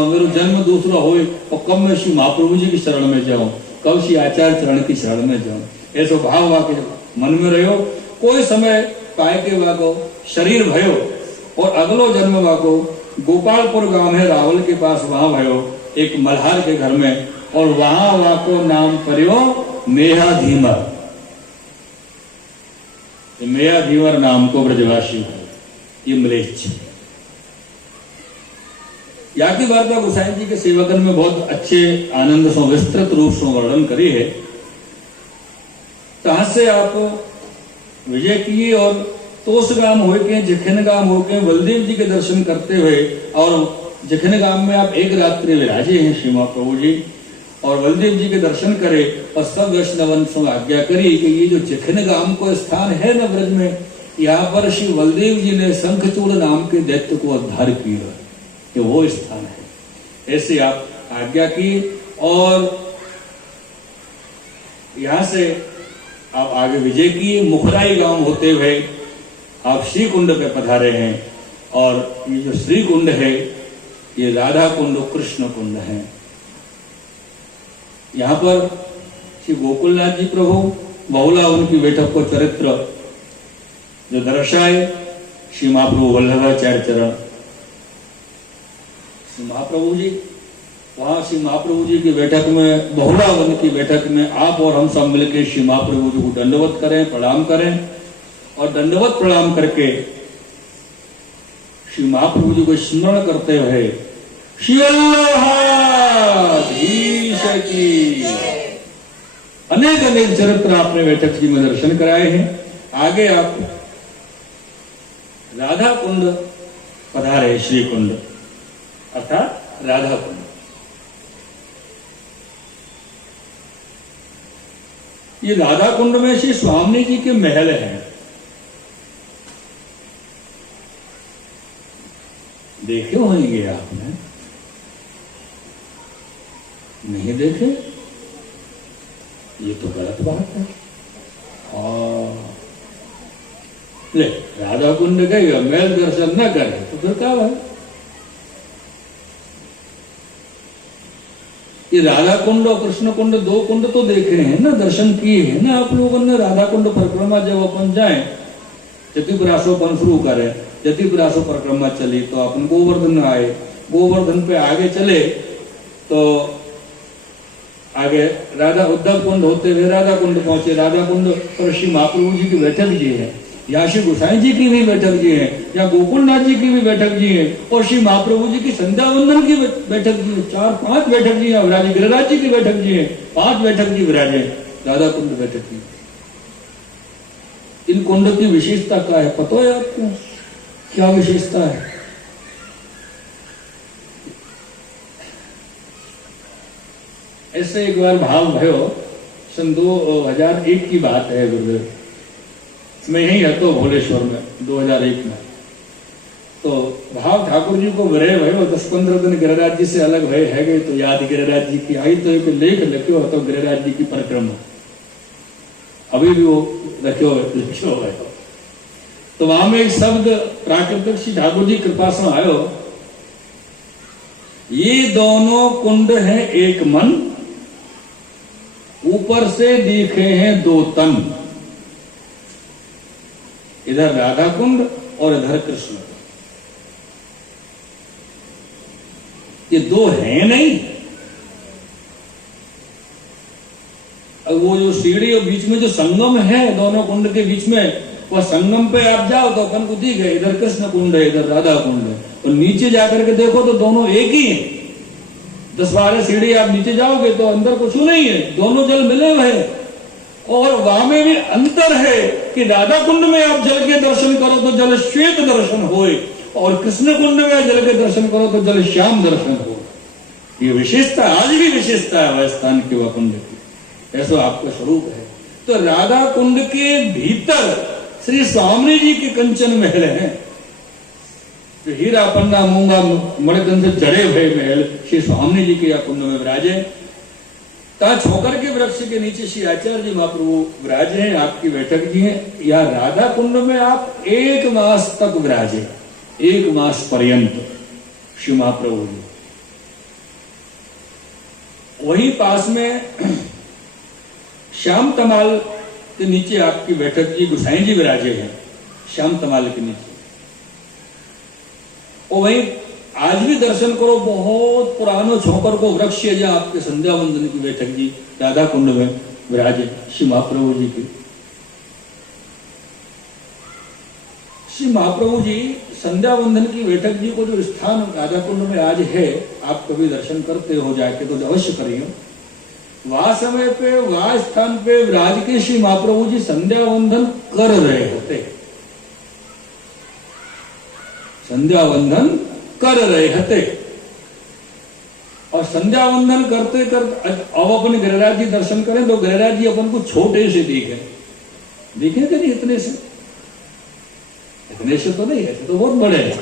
मेरा जन्म दूसरा हो और कब मैं श्री महाप्रभु जी की शरण में जाऊं, कब श्री आचार्य चरण की शरण में जाऊं। ऐसा भाव वाके मन में रहो। कोई समय पाए के वाको शरीर भयो और अगलो जन्म वाको गोपालपुर गांव है राहुल के पास, वहां भयो एक मल्हार के घर में और वहां वाको नाम पर्यो मेहाधीमर। मेहाधीमर नाम को ब्रजवासी है ये म्लेच्छ। यहाँ की वार्ता गोसाई जी के सेवकन में बहुत अच्छे आनंद से विस्तृत रूप से वर्णन करी है। तहां से आप विजय किए और तोस गांव होके जखन गांव होके बलदेव जी के दर्शन करते हुए और जखन गांव में आप एक रात्रि विराजे हैं श्री महाप्रभु जी और बलदेव जी के दर्शन करे और सब वैष्णवन से आज्ञा करी कि ये जो जखन गांव को स्थान है न ब्रज में, यहाँ पर श्री बलदेव जी ने शंखचूड़ नाम के दैत्य को उद्धार किया, कि वो स्थान है। ऐसे आप आज्ञा की और यहां से आप आगे विजय किए। मुखराई गांव होते हुए आप श्री कुंड पे पधारे हैं और ये जो श्री कुंड है ये राधा कुंड कृष्ण कुंड है। यहाँ पर श्री गोकुलनाथ जी प्रभु बहुला उनकी बैठक को चरित्र जो दर्शाए श्री महाप्रभु वल्लभाचार्य चरण। श्री महाप्रभु जी वहां श्री महाप्रभु जी की बैठक में बहुला वन की बैठक में आप और हम सब मिलकर श्री महाप्रभु जी को दंडवत करें, प्रणाम करें और दंडवत प्रणाम करके श्री महाप्रभु जी को स्मरण करते हुए श्री वल्लभाधीश की अनेक अनेक चरित्र आपने बैठक जी में दर्शन कराए हैं। आगे आप राधा कुंड पधारे, श्री कुंड अर्थात राधा कुंड। ये राधा कुंड में श्री स्वामी जी के महल हैं। देखे होंगे आपने, नहीं देखे ये तो गलत बात है। ले राधा कुंड गए महल दर्शन न करे तो फिर क्या है। ये राधा कुंड और कृष्ण कुंड दो कुंड तो देखे हैं ना, दर्शन किए हैं ना आप लोगों ने। राधा कुंड परिक्रमा जब अपन जाए जतिपुरासोपन शुरू करें, जतिपुरासो परिक्रमा चली तो अपन गोवर्धन आए, गोवर्धन पे आगे चले तो आगे राधा उद्धव कुंड होते हुए राधा कुंड पहुंचे। राधा कुंड पर श्री महाप्रभु जी की बैठक जी है, यहाँ श्री गोसाई जी की भी बैठक जी है, यहाँ गोकुलनाथ जी की भी बैठक जी है और श्री महाप्रभु जी की संध्या वंदन की बैठक जी है। 4-5 बैठक जी है। विराजे गिरिराज जी की बैठक जी है, 5 बैठक जी विराजे राधा कुंड बैठक की। इन कुंड की विशेषता क्या है पता है आपको? क्या विशेषता है? ऐसे एक बार भाव भयो सन 2001 की बात है गुरुदेव, मैं यही हतो भोलेश्वर में 2001 में। तो भाव ठाकुर जी को विरह भयो 10-15 दिन गिरिराज जी से अलग भय है गए तो याद गिरिराज जी की आई तो एक लेख लिखो तो गिरिराज जी की परिक्रमा अभी भी वो लिखो है। तो वहां में एक शब्द प्राकृतिक श्री ठाकुर जी कृपा से आयो ये दोनों कुंड हैं एक मन, ऊपर से दिखे हैं दो तन, इधर राधा कुंड और इधर कृष्ण कुंड। ये दो हैं नहीं। अब वो जो सीढ़ी और बीच में जो संगम है दोनों कुंड के बीच में, वह संगम पे आप जाओ तो अपन को दिख गए इधर कृष्ण कुंड है इधर राधा कुंड है, और नीचे जाकर के देखो तो दोनों एक ही है। 10-12 सीढ़ी आप नीचे जाओगे तो अंदर कुछ नहीं है, दोनों जल मिले हुए हैं। और वहां में भी अंतर है कि राधा कुंड में आप जल के दर्शन करो तो जल श्वेत दर्शन होए, और कृष्ण कुंड में जल के दर्शन करो तो जल श्याम दर्शन हो। ये विशेषता आज भी विशेषता है वह स्थान की, वह कुंड की, ऐसा आपका स्वरूप है। तो राधा कुंड के भीतर श्री स्वामी जी के कंचन महल है, जो हीरा पन्ना मूंगा मणिकंठ से जड़े हुए महल श्री स्वामी जी के या कुंड में विराजे। ता छोकर के वृक्ष के नीचे श्री आचार्य जी महाप्रभु विराजे हैं, आपकी बैठक जी है। या राधा कुंड में आप 1 मास तक विराजे, 1 मास पर्यंत श्री महाप्रभु जी। वही पास में श्याम तमाल के नीचे आपकी बैठक जी गुसाई जी विराजे हैं, श्याम तमाल के नीचे। और वही आज भी दर्शन करो, बहुत पुरानो छोकर को वृक्ष है जहां आपके संध्या वंदन की बैठक जी राधा कुंड में विराजे श्री महाप्रभु जी की। श्री महाप्रभु जी संध्या वंदन की बैठक जी को जो स्थान राधा कुंड में आज है, आप कभी दर्शन करते हो जाके तो अवश्य करिए। वह समय पे वह स्थान पे विराज के श्री महाप्रभु जी संध्या वंदन कर रहे होते, संध्या वंदन कर रहे होते। और संध्या वंदन करते करते अब अपन गिरिराज जी दर्शन करें तो गिरिराज जी अपन को छोटे से दिखे, दिखे कि नहीं? इतने से, इतने से तो नहीं है, तो बहुत बड़े हैं,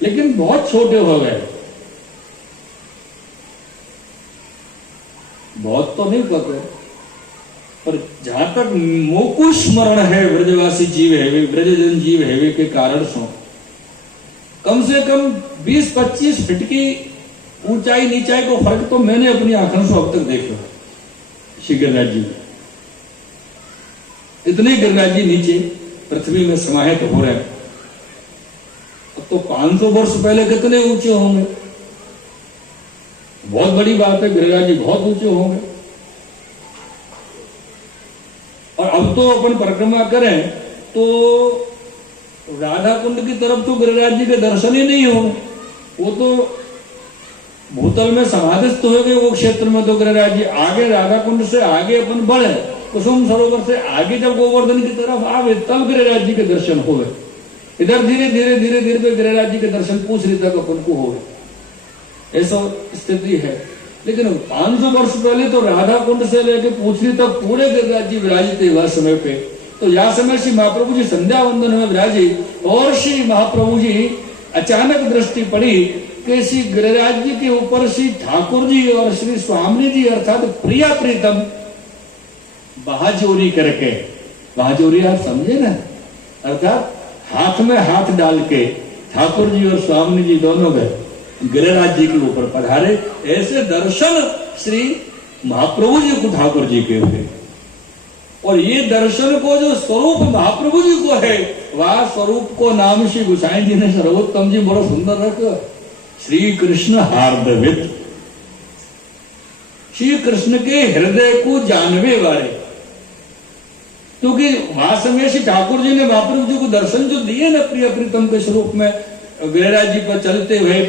लेकिन बहुत छोटे हो गए। बहुत तो नहीं पता, पर जहां तक मोकु स्मरण है ब्रजवासी जीव है, ब्रजजन जीव है के कारण सो कम से कम 20-25 फीट की ऊंचाई नीचाई को फर्क तो मैंने अपनी आंखों से अब तक देखा श्री गिरिराज जी में। इतने गिरिराज जी नीचे पृथ्वी में समाहित हो रहे हैं। अब तो 500 वर्ष पहले कितने ऊंचे होंगे, बहुत बड़ी बात है, गिरिराज जी बहुत ऊंचे होंगे। और अब तो अपन परिक्रमा करें तो राधा कुंड की तरफ तो गिरिराज जी के दर्शन ही नहीं होंगे, वो तो भूतल में समाधिस्थ हो गए वो क्षेत्र में। तो गिरिराज जी आगे राधा कुंड से आगे अपन बढ़े, कुसुम सरोवर से आगे जब गोवर्धन की तरफ आवे तब गिरिराज जी के दर्शन हो गए। इधर धीरे धीरे धीरे धीरे गिरिराज जी के दर्शन पूछरी तक अपन को हो गए, ऐसा स्थिति है। लेकिन 500 वर्ष पहले तो राधा कुंड से लेकर पूछरी तक पूरे गिरिराज जी विराजित वह समय पे। तो यह समय श्री महाप्रभु जी संध्या वंदन में विराजे, और श्री महाप्रभु जी अचानक दृष्टि पड़ी कि श्री गिरिराज जी के ऊपर श्री ठाकुर जी और श्री स्वामी जी अर्थात प्रिया प्रीतम बाहाजोरी करके, बाहाजोरी आप समझे ना, अर्थात हाथ में हाथ डाल के ठाकुर जी और स्वामी जी दोनों गए गिरिराज जी के ऊपर पधारे। ऐसे दर्शन श्री महाप्रभु जी को ठाकुर जी के हुए। और ये दर्शन को जो स्वरूप महाप्रभु जी को है, वह स्वरूप को नाम श्री गोसाई जी ने सर्वोत्तम जी बड़ा सुंदर रखा, श्री कृष्ण हार्दवित, श्री कृष्ण के हृदय को जानवे वाले। क्योंकि वहां समय श्री ठाकुर जी ने महाप्रभु जी को दर्शन जो दिए ना प्रिय प्रीतम के स्वरूप में गिरिराज जी पर चलते हुए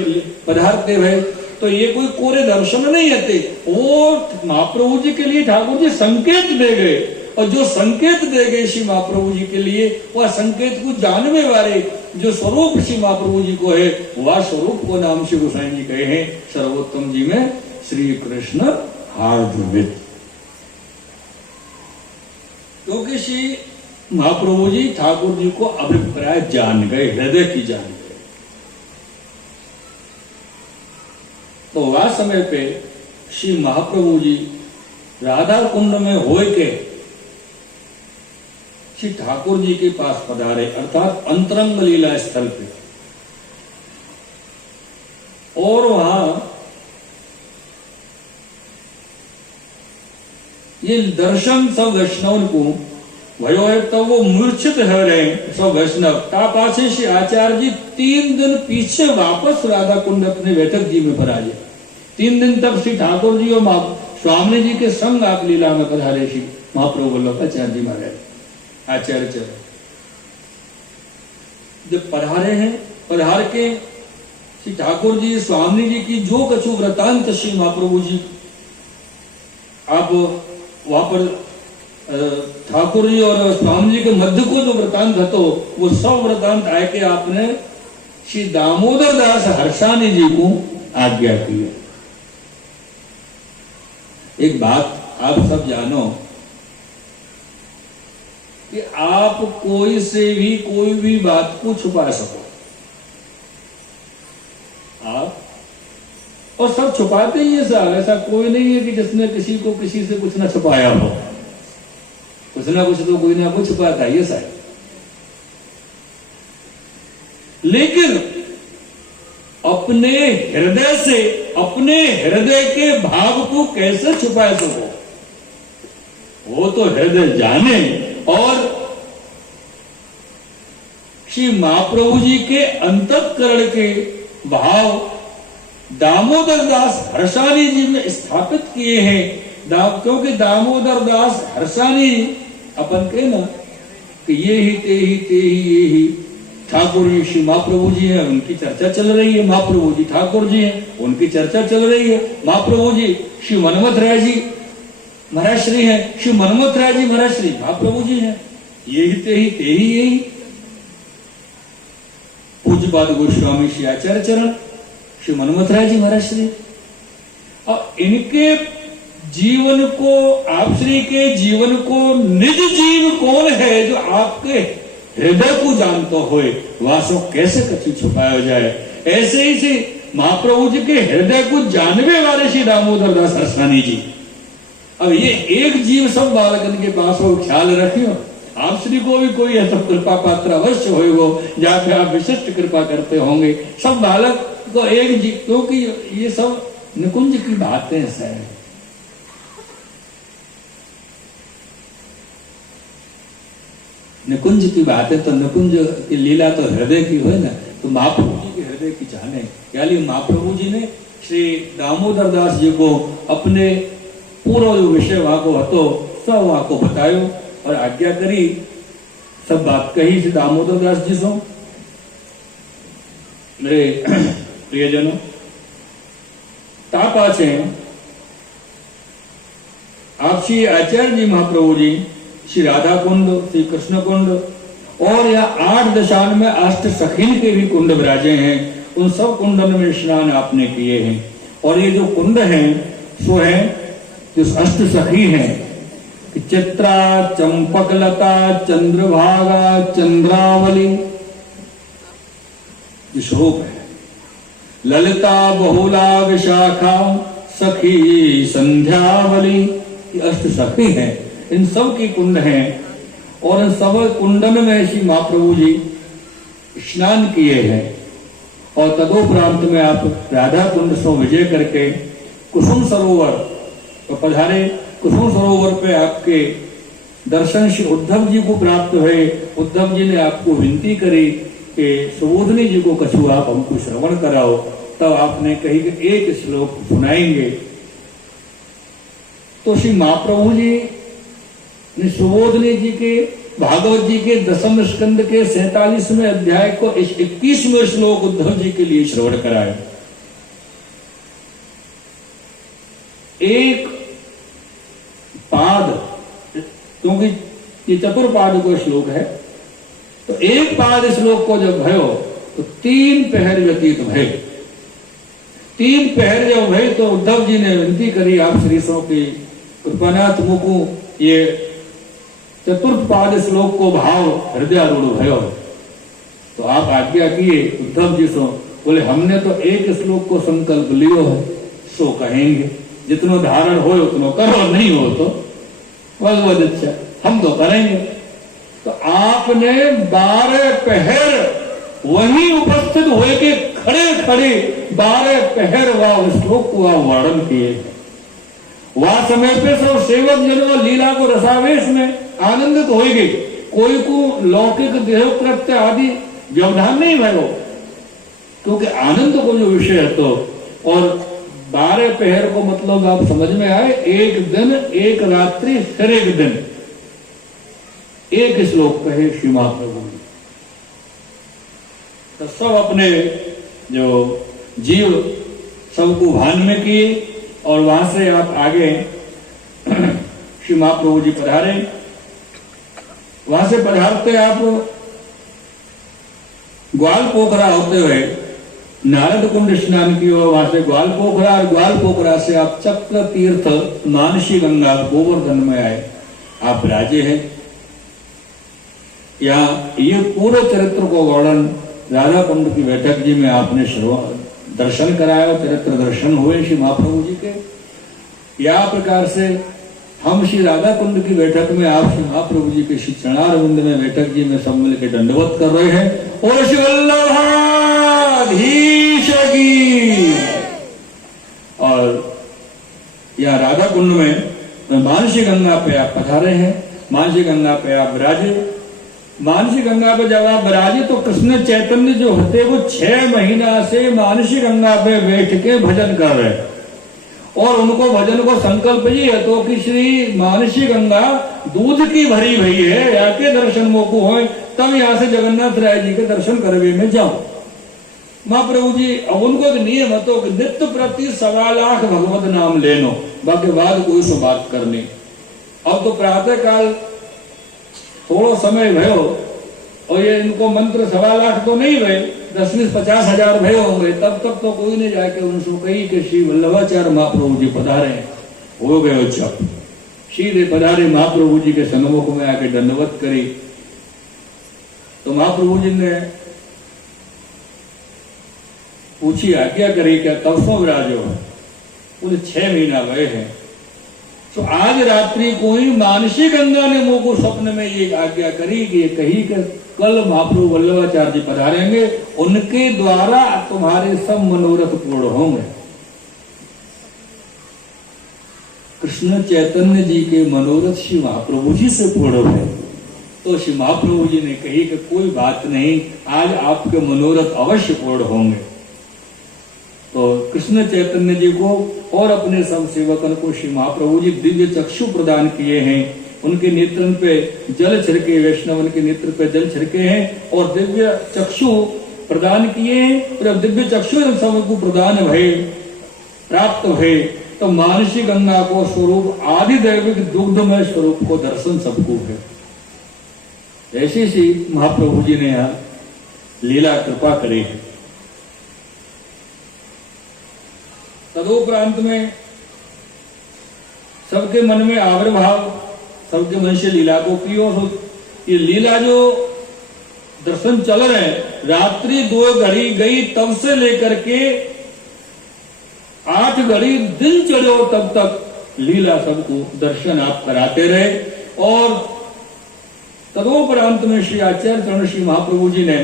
पधारते हुए, तो ये कोई कोरे दर्शन नहीं आते, वो महाप्रभु जी के लिए ठाकुर जी संकेत दे गए। और जो संकेत दे गए श्री महाप्रभु जी के लिए, वह संकेत को जानने वाले जो स्वरूप श्री महाप्रभु जी को है, वह स्वरूप को नाम श्री गोसाई जी कहे हैं सर्वोत्तम जी में श्री कृष्ण हार्दवित। क्योंकि श्री महाप्रभु जी ठाकुर जी को अभिप्राय जान गए, हृदय की जान गए। तो वह समय पे श्री महाप्रभु जी राधा कुंड में होए के श्री ठाकुर जी के पास पधारे, अर्थात अंतरंग लीला स्थल पे। और वहां ये दर्शन सब वैष्णव को भयो है, तब वो मूर्छित हो रहे सब वैष्णव। ता पाछे श्री आचार्य जी 3 दिन पीछे वापस राधा कुंड अपने बैठक जी में पराजे। 3 दिन तक श्री ठाकुर जी और स्वामी जी के संग आप लीला में पधारे श्री महाप्रभु वल्लभाचार्य जी महाराज आचार्य चरण। जब पधारे हैं, पधार के श्री ठाकुर जी स्वामी जी की जो कछु वृतांत श्री महाप्रभु जी आप वहां पर ठाकुर जी और स्वामी जी के मध्य को जो वृतांत હતો वो सब वृतांत आए के आपने श्री दामोदर दास हर्षानी जी को आज्ञा की है। एक बात आप सब जानो कि आप कोई से भी कोई भी बात को छुपा सको, आप और सब छुपाते ही है साहब। ऐसा कोई नहीं है कि जिसने किसी को किसी से कुछ ना छुपाया हो, कुछ ना कुछ तो कोई ना कुछ छुपाता है साहब। लेकिन अपने हृदय से अपने हृदय के भाव को कैसे छुपा सको, वो तो हृदय जाने। और श्री महाप्रभु जी के अंतःकरण के भाव दामोदर दास हर्षानी जी में स्थापित किए हैं। क्योंकि दामोदर दास हर्षानी अपन के ना कि ये ही ते ही ये ही ठाकुर जी श्री महाप्रभु जी हैं, उनकी चर्चा चल रही है। महाप्रभु जी ठाकुर जी हैं, उनकी चर्चा चल रही है। महाप्रभु जी श्री मनमथ राय जी महाराज श्री हैं, श्री मनमथ राय जी महाराज श्री महाप्रभु जी हैं, ये ही ते ही यही। पूज्यपाद गोस्वामी श्री आचार्य चरण श्री मनमथ राय जी महाराज श्री, और इनके जीवन को, आप श्री के जीवन को निज जीव कौन है जो आपके हृदय को जानता होए, वासो कैसे कछु छुपाया जाए। ऐसे ही से महाप्रभु जी के हृदय को जानने वाले श्री दामोदर दास हर्षानी जी। अब ये एक जीव सब बालकन के पास हो, ख्याल रखियो। आप श्री को भी कोई ऐसा कृपा पात्र अवश्य होएगो जाके आप विशिष्ट कृपा करते होंगे। सब बालक को एक जीव, क्योंकि ये सब निकुंज की बातें हैं। निकुंज की बात है तो निकुंज की लीला तो हृदय की हो ना, तो महाप्रभु जी के हृदय की जाने। यानी महाप्रभु जी ने श्री दामोदर दास जी को अपने पूरा जो विषय वहां को हतो सब वहां को बतायो और आज्ञा करी, सब बात कही श्री दामोदर दास जी सो। मेरे प्रियजनों, तापा छे आप श्री आचार्य जी महाप्रभु जी श्री राधा कुंड, श्री कृष्ण कुंड और यहाँ 8 दशान में अष्ट सखीन के भी कुंड विराजे हैं। उन सब कुंडन में स्नान आपने किए हैं। और ये जो कुंड हैं सो है जो अष्ट सखी हैं, चित्रा, चंपकलता, चंद्रभागा, चंद्रावली जो श्लोक है, ललिता, बहुला, विशाखा, सखी, संध्यावली, ये अष्ट सखी हैं। इन सब की कुंड हैं और इन सब कुंडन में श्री महाप्रभु जी स्नान किए हैं। और तदोपरांत में आप राधा कुंड से विजय करके कुसुम सरोवर तो पधारे। कुसुम सरोवर पे आपके दर्शन श्री उद्धव जी को प्राप्त हुए। उद्धव जी ने आपको विनती करी कि सुबोधनी जी को कछु आप हमको श्रवण कराओ। तब आपने कही कि एक श्लोक सुनाएंगे। तो श्री महाप्रभु जी ने सुबोधनी जी के भागवत जी के 10वें स्कंद के 47वें अध्याय को 21वें श्लोक उद्धव जी के लिए श्रवण कराया। एक पाद, क्योंकि ये चतुर्पाद को श्लोक है, तो एक पाद श्लोक को जब भयो तो 3 पहर व्यतीत भय। 3 पहर जब भय तो उद्धव जी ने विनती करी आप श्री सो की कृपानाथ मुकु ये चतुर्पाद श्लोक को भाव हृदयारूढ़ भयो। तो आप आज्ञा किए उद्धव जी सो, बोले हमने तो एक श्लोक को संकल्प लियो है, सो कहेंगे, जितनो धारण हो उतनो करो, नहीं हो तो भगवत इच्छा, हम तो करेंगे। तो आपने 12 पहर वहीं उपस्थित हुए के खड़े खड़े 12 पहर वह श्लोक को वर्णन किए। वह समय पे सब सेवक जन लीला को रसावेश में आनंदित हो गए। कोई को लौकिक देह कृत्य आदि व्यवधान नहीं भयो, क्योंकि आनंद को जो विषय है तो। और 12 पहर को मतलब आप समझ में आए, एक दिन एक रात्रि फिर एक दिन, एक श्लोक कहे श्री महाप्रभु। तो सब अपने जो जीव सबको भान में किए और वहां से आप आगे श्री महाप्रभु जी पधारे। वहां से पधारते आप ग्वाल पोखरा होते हुए नारद कुंड स्नान किए। वहां से ग्वाल पोखरा और ग्वाल पोखरा से आप चक्र तीर्थ मानसी गंगा गोवर्धन में आए। आप राजे हैं। यहाँ ये पूरे चरित्र को वर्णन राधा कुंड की बैठक जी में आपने दर्शन कराया, चरित्र दर्शन हुए श्री महाप्रभु जी के। या प्रकार से हम श्री राधा कुंड की बैठक में आप श्री महाप्रभु जी के श्री चरणारविंद में बैठक जी में सब मिलकर दंडवत कर रहे हैं। और श्री वल्लभाधीश की। और या राधा कुंड में मानसी गंगा पे आप पधारे हैं। मानसी गंगा पे आप विराजे। मानसी गंगा पे जब आप विराजे तो कृष्ण चैतन्य जो होते वो 6 महीना से मानसी गंगा पे बैठ के भजन कर रहे हैं। और उनको भजन को संकल्प ये है तो कि श्री मानसी गंगा दूध की भरी भई है, या के दर्शन मोको हो, तब यहाँ से जगन्नाथ राय जी के दर्शन करवे में जाओ। महाप्रभु जी अब उनको एक नियम है तो नित्य प्रति 1.25 लाख भगवत नाम लेनो, बाकी बाद कोई सो बात करनी। अब तो प्रातः काल थोड़ो समय भयो और ये इनको मंत्र 1.25 लाख तो नहीं भय, 10-50 हजार भय होंगे। तब तक तो कोई नहीं जाके उनसे कही कि श्री वल्लभाचार्य महाप्रभु जी पधारे। हो गए चप सीधे पधारे महाप्रभु जी के सन्मुख में आके दंडवत करी। तो महाप्रभु जी ने पूछी आज्ञा करी क्या तब सो विराजो है। उन 6 महीना भय है। तो आज रात्रि को ही मानसी गंगा ने मुझ को स्वप्न में ये आज्ञा करी कि कही कि कल महाप्रभु वल्लभाचार्य जी पधारेंगे, उनके द्वारा तुम्हारे सब मनोरथ पूर्ण होंगे। कृष्ण चैतन्य जी के मनोरथ श्री महाप्रभु जी से पूर्ण है। तो श्री महाप्रभु जी ने कही कि कोई बात नहीं, आज आपके मनोरथ अवश्य पूर्ण होंगे। तो कृष्ण चैतन्य जी को और अपने सब सेवकन को श्री महाप्रभु जी दिव्य चक्षु प्रदान किए हैं। उनके नेत्र पे जल छिड़के, वैष्णव उनके नेत्र पे जल छिड़के हैं और दिव्य चक्षु प्रदान किए हैं। जब दिव्य चक्षु सबको प्रदान भय प्राप्त भय तो मानसी गंगा को स्वरूप आदि दैविक दुग्धमय स्वरूप को दर्शन सबको है। ऐसी सी महाप्रभु जी ने यहाँ लीला कृपा करी है। तदुपरांत में सबके मन में आविर्भाव, सबके मन से लीला को पियो। ये लीला जो दर्शन चल रहे हैं, रात्रि 2 घड़ी गई तब से लेकर के 8 घड़ी दिन चढ़ो तब तक लीला सबको दर्शन आप कराते रहे। और तदुपरांत में श्री आचार्य चरण श्री महाप्रभु जी ने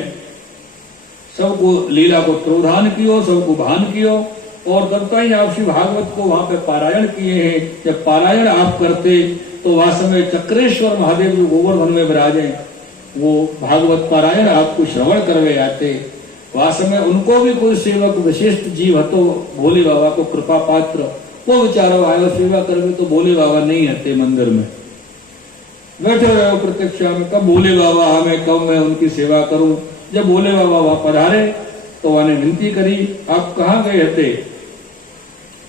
सबको लीला को त्रोधान कियो, सबको भान कियो। और तब तक आप श्री भागवत को वहां पे पारायण किए हैं। जब पारायण आप करते तो वह समय चक्रेश्वर महादेव जो गोवर्धन में विराजे, वो भागवत पारायण आपको श्रवण करवे आते। वह समय उनको भी कोई सेवक विशिष्ट जीव तो भोले बाबा को कृपा पात्र, वो बेचारा आयो सेवा करवे तो भोले बाबा नहीं आते मंदिर में, बैठे रहे प्रतीक्षा में कब भोले बाबा हमें, कब मैं उनकी सेवा करूं। जब भोले बाबा वहां पधारे तो उन्हें विनती करी, आप कहाँ गए थे?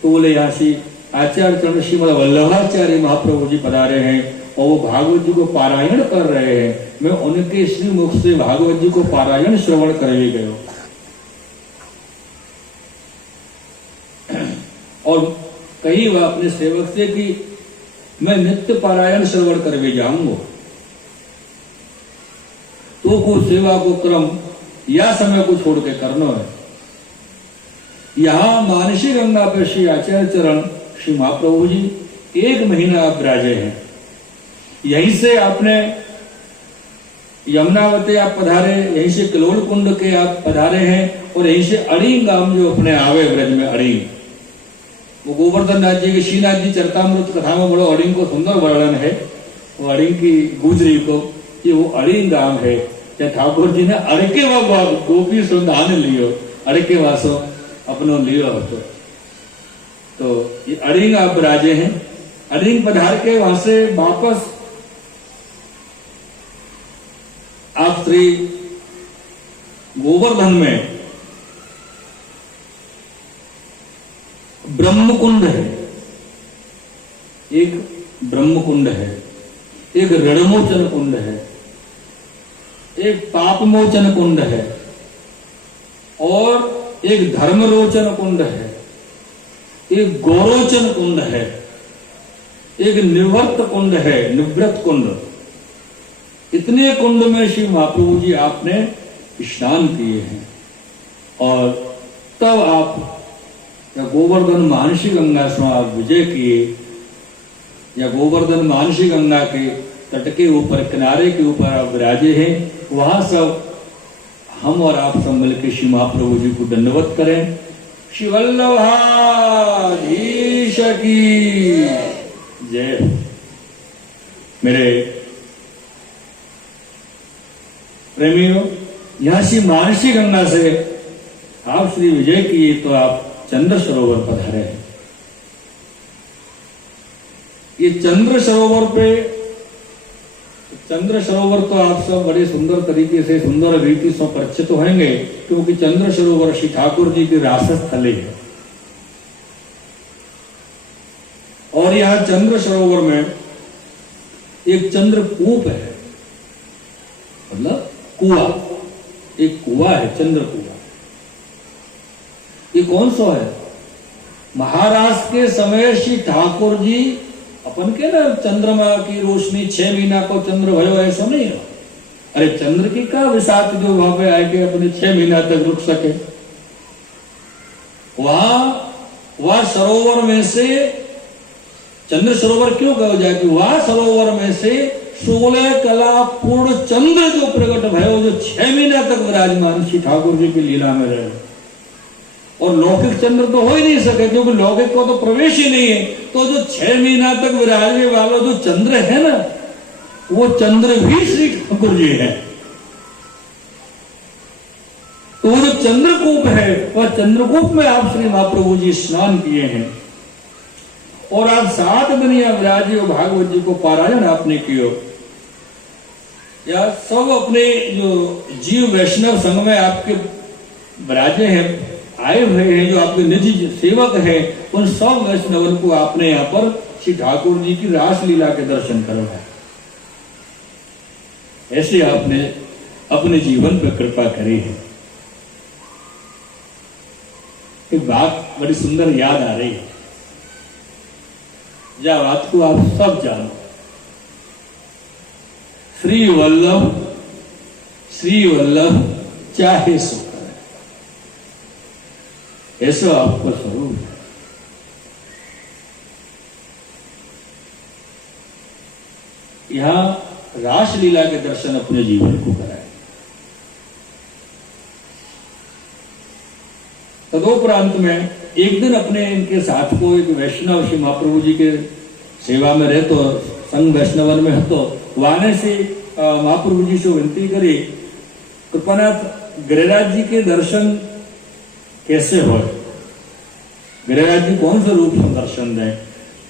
तो बोले यहाँ से आचार्य चरण श्रीमद वल्लभाचार्य महाप्रभु जी पधारे हैं और वो भागवत जी को पारायण कर रहे हैं। मैं उनके श्री मुख से भागवत जी को पारायण श्रवण करवे गयो। और कही वह अपने सेवक से कि मैं नित्य पारायण श्रवण करवे जाऊंगा। तो को सेवा को क्रम या समय को छोड़ के करना है। यहां मानसी गंगा पर श्री आचार्य चरण श्री महाप्रभु जी 1 महीना आप विराजे हैं। यहीं से आपने यमुनावती आप पधारे, यहीं से कलोल कुंड के आप पधारे हैं, और यहीं से अड़ींग गांव जो अपने आवे ब्रज में अड़ींग, वो गोवर्धन नाथ जी के श्रीनाथ जी चरतामृत कथा में बड़ो अड़ींग को सुंदर वर्णन है। वो अड़ींग की गुजरी को कि वो अड़ींग गांव है, या ठाकुर जी ने अड़के वा गोपी सुधान लियो, अड़के वासो अपनो लियो हो। तो ये अड़ींग आप राजे हैं। अड़ींग पधार के वहां से वापस आप श्री गोवर्धन में ब्रह्मकुंड है, एक ब्रह्मकुंड है, एक रणमोचन कुंड है, एक पापमोचन कुंड है, और एक धर्मरोचन कुंड है, एक गौरोचन कुंड है, एक निवृत्त कुंड है, निवृत्त कुंड। इतने कुंड में श्री महाप्रभु जी आपने स्नान किए हैं। और तब आप या गोवर्धन मानसी गंगा से आप विजय किए, या गोवर्धन मानसी गंगा के तट के ऊपर, किनारे के ऊपर आप विराजे हैं। वहां सब हम और आप सब मिलकर श्री महाप्रभु जी को दंडवत करें। श्री वल्लभाधीश की जय। मेरे प्रेमियों, यहां श्री मानसी गंगा से आप श्री विजय किए तो आप चंद्र सरोवर पधारे हैं। ये चंद्र सरोवर पे, चंद्र सरोवर तो आप सब बड़े सुंदर तरीके से, सुंदर रीति से परिचित होंगे, क्योंकि चंद्र सरोवर श्री ठाकुर जी की रासस्थली है। और यहां चंद्र सरोवर में एक चंद्रकूप है, मतलब कुआ, एक कुआ है, चंद्र कुआ। ये कौन सा है? महाराष्ट्र के समय श्री ठाकुर जी अपन के ना चंद्रमा की रोशनी 6 महीना को चंद्र भयो, ऐसा नहीं है। अरे चंद्र की का विसात जो वहां पे आके अपने 6 महीना तक रुक सके। वहां सरोवर में से, चंद्र सरोवर क्यों कहा जाए कि वहां सरोवर में से 16 कला पूर्ण चंद्र जो प्रकट भयो, जो 6 महीना तक विराजमान श्री ठाकुर जी की लीला में रहे। और लौकिक चंद्र तो हो ही नहीं सके, क्योंकि लौकिक को तो प्रवेश ही नहीं है। तो जो 6 महीना तक विराजने वाला जो चंद्र है ना, वो चंद्र भी श्री ठाकुर जी है। तो वो जो चंद्रकूप है, वह चंद्रकूप में आप श्री महाप्रभु जी स्नान किए हैं। और आप 7 दिन या विराजे और भागवत जी को पारायण आपने कियो, या सब अपने जो जीव वैष्णव संघ में आपके विराजे हैं, आए हुए हैं, जो आपके निजी सेवक हैं, उन सब वैष्णवन को आपने यहाँ पर श्री ठाकुर जी की रासलीला के दर्शन करवाए। ऐसे आपने अपने जीवन पर कृपा करी है। एक बात बड़ी सुंदर याद आ रही है, या बात को आप सब जानो। श्री वल्लभ चाहे सो करे, ऐसा आपका स्वरूप है। यहां रासलीला के दर्शन अपने जीवन को कराए। तदोपरांत में एक दिन अपने इनके साथ को एक वैष्णव श्री महाप्रभु जी के सेवा में रहे, तो संघ वैष्णवन में तो वाने से महाप्रभु जी से विनती करी, कृपानाथ गिरिराज जी के दर्शन कैसे हो, गिरिराज जी कौन से रूप में दर्शन दें।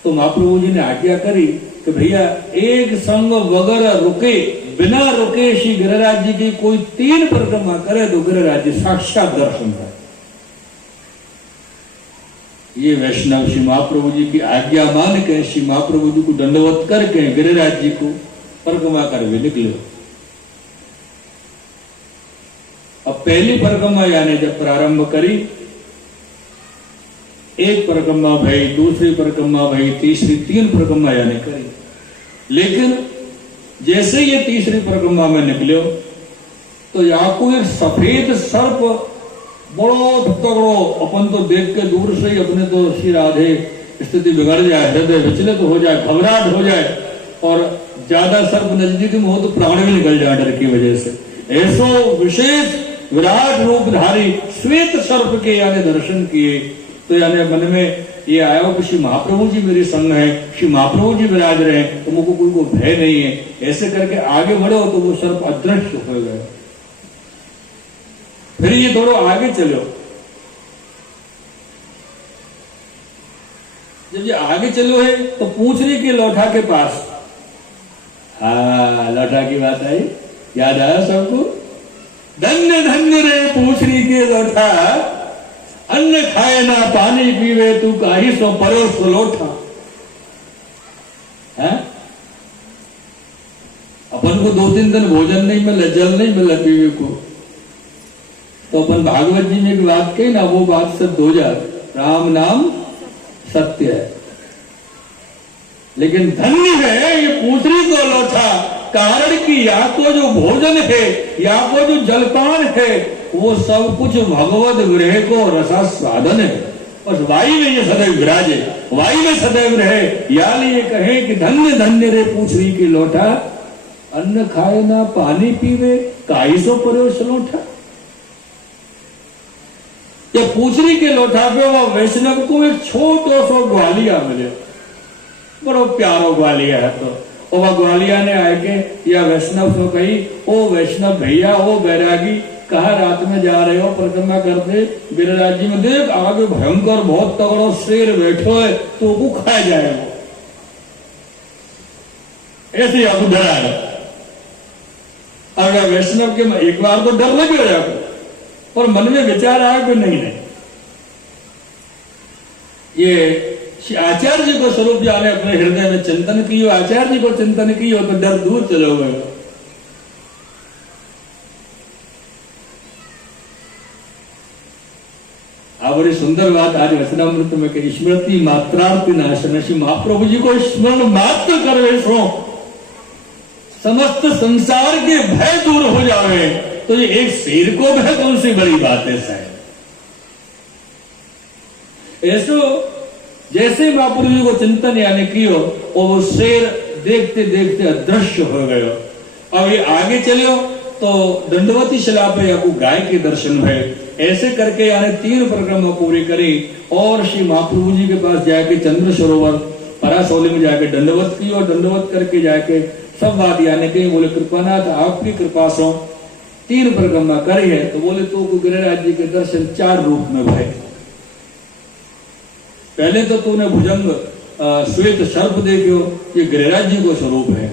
तो महाप्रभु जी ने आज्ञा करी कि भैया एक संग वगैरह रुके, बिना रुके श्री गिरिराज जी की कोई 3 परिक्रमा करे तो गिरिराज जी साक्षात दर्शन करे। ये वैष्णव श्री महाप्रभु जी की आज्ञा मान के श्री महाप्रभु जी को दंडवत करके गिरिराज जी को परिक्रमा कर वे निकले। अब पहली परिक्रमा यानी जब प्रारंभ करी, एक परिक्रमा भई, दूसरी परिक्रमा भई, तीसरी, 3 परिक्रमा यानी करी। लेकिन जैसे ये तीसरी परिक्रमा में निकले तो याकू एक सफेद सर्प बड़ो तगड़ो, अपन तो देख के दूर से ही अपने तो श्री राधे स्थिति बिगड़ जाए, हृदय विचलित हो जाए, घबराहट हो जाए। और ज्यादा सर्प नजदीक में हो तो प्राण भी निकल जाए डर की वजह से। ऐसो विशेष विराट रूपधारी श्वेत सर्प के यानी दर्शन किए तो यानी मन में ये आया कि श्री महाप्रभु जी मेरे संग है, श्री महाप्रभु जी विराज रहे हैं, तो मुझको कोई को भय नहीं है। ऐसे करके आगे बढ़ो तो वो सर्प अदृश्य हो गए। फिर ये थोड़ा आगे चलो, जब ये आगे चलो है तो पूछने के लोठा के पास, हाँ लोठा की बात आई, याद आया सबको? धन्य धन्य रे पूछने के लोठा, अन्न खाए ना पानी पीवे तू काही सो परोस लोठा। है अपन को 2-3 दिन भोजन नहीं मिला, जल नहीं मिला पीवे को, तो अपन भागवत जी में एक बात कही ना, वो बात सत्य हो जाए, राम नाम सत्य है। लेकिन धन्य है ये पूछरी को लोठा, कारण कि या तो जो भोजन है या तो जो जलपान है वो सब कुछ भगवत विरह को रसास्वादन है, और वायु में ये सदैव विराजे, वायु में सदैव रहे। या ये कहे कि धन्य धन्य रे पूछरी की लोटा, अन्न खाए ना पानी पीवे काई सो परोस लोठा। ये पूछरी के लोठा पे वो वैष्णव को एक छोटो सो ग्वालिया मिले, बड़ो प्यारो ग्वालिया है। तो वह ग्वालिया ने आके या वैष्णव को कही, ओ वैष्णव भैया, ओ बैरागी, कहा रात में जा रहे हो परिक्रमा करते गिरिराज जी में, देख आगे भयंकर बहुत तगड़ो शेर बैठो है, तो वो खाया जाएगा। ऐसे आपको डरा है। अगर वैष्णव के एक बार तो डर लगे हो जाए और मन में विचार आया कि नहीं नहीं, ये आचार्य जी को स्वरूप जाने अपने हृदय में चिंतन की हो, आचार्य जी को चिंतन की हो तो डर दूर चलो गए। बड़ी सुंदर बात आज वचनामृत में कि स्मृति मात्रार्थी नाशन, श्री महाप्रभु जी को स्मरण मात्र कर सो समस्त संसार के भय दूर हो जावे। तो ये एक शेर को भय कौन सी बड़ी बात है साहब। ऐसो जैसे महाप्रभु जी को चिंतन यानी कियो और वो शेर देखते देखते अदृश्य हो गयो। अब ये आगे चलो तो दंडवती शिला पे आपको गाय के दर्शन हुए। ऐसे करके यानी 3 परिक्रमा पूरी करी और श्री महाप्रभु जी के पास जाके चंद्र सरोवर परासौली में जाके दंडवत की और दंडवत करके जाके सब बात यानी कि बोले कृपानाथ आपकी कृपा से 3 परिक्रमा करी है। तो बोले तो गिरिराज जी के दर्शन 4 रूप में भय। पहले तो तूने भुजंग श्वेत सर्प देखो, ये गिरिराज जी को स्वरूप है।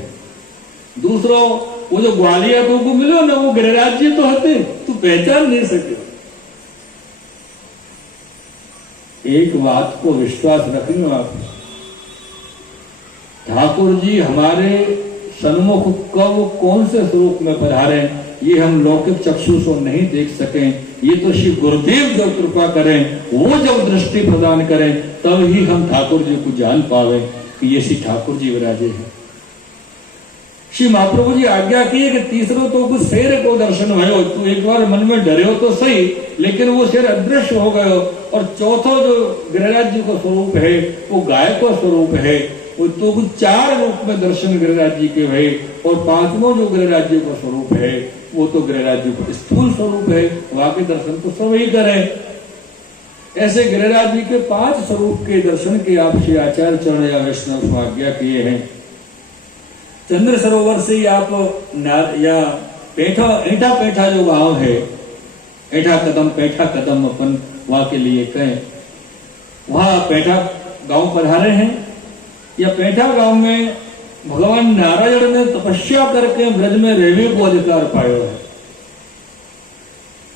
दूसरा वो जो ग्वालिया तो को मिलो ना, वो गिरिराज जी तो होते, तू पहचान नहीं सके। एक बात को विश्वास रखिए आप, ठाकुर जी हमारे सन्मुख कब कौन से स्वरूप में पधारे ये हम लौकिक चक्षु से नहीं देख सकें। ये तो श्री गुरुदेव जो कृपा करें, वो जब दृष्टि प्रदान करें तब ही हम ठाकुर जी को जान पावे कि ये श्री ठाकुर जी विराजे हैं। श्री महाप्रभु जी आज्ञा की कि तीसरो तो कुछ शेर को दर्शन भयो, तो एक बार मन में डरे हो तो सही, लेकिन वो शेर अदृश्य हो गयो। और चौथो जो गिरिराज जी का स्वरूप है वो गाय का स्वरूप है। वो तो कुछ 4 रूप में दर्शन गिरिराज जी के भय। और 5वां जो गिरिराज जी का स्वरूप है वो तो गिरिराज जी का स्थूल स्वरूप है, वहां के दर्शन तो सब ही करें। ऐसे गिरिराज जी के 5 स्वरूप के दर्शन के आप श्री आचार्य चरण या वैष्णव आज्ञा किए हैं। चंद्र सरोवर से आप या पेठा ऐठा पेठा जो गांव है, ऐठा कदम अपन वहां के लिए कहें, वहां पेठा गांव पधारे हैं। या पेठा गांव में भगवान नारायण ने तपस्या करके ब्रज में रहने को अधिकार पाया है।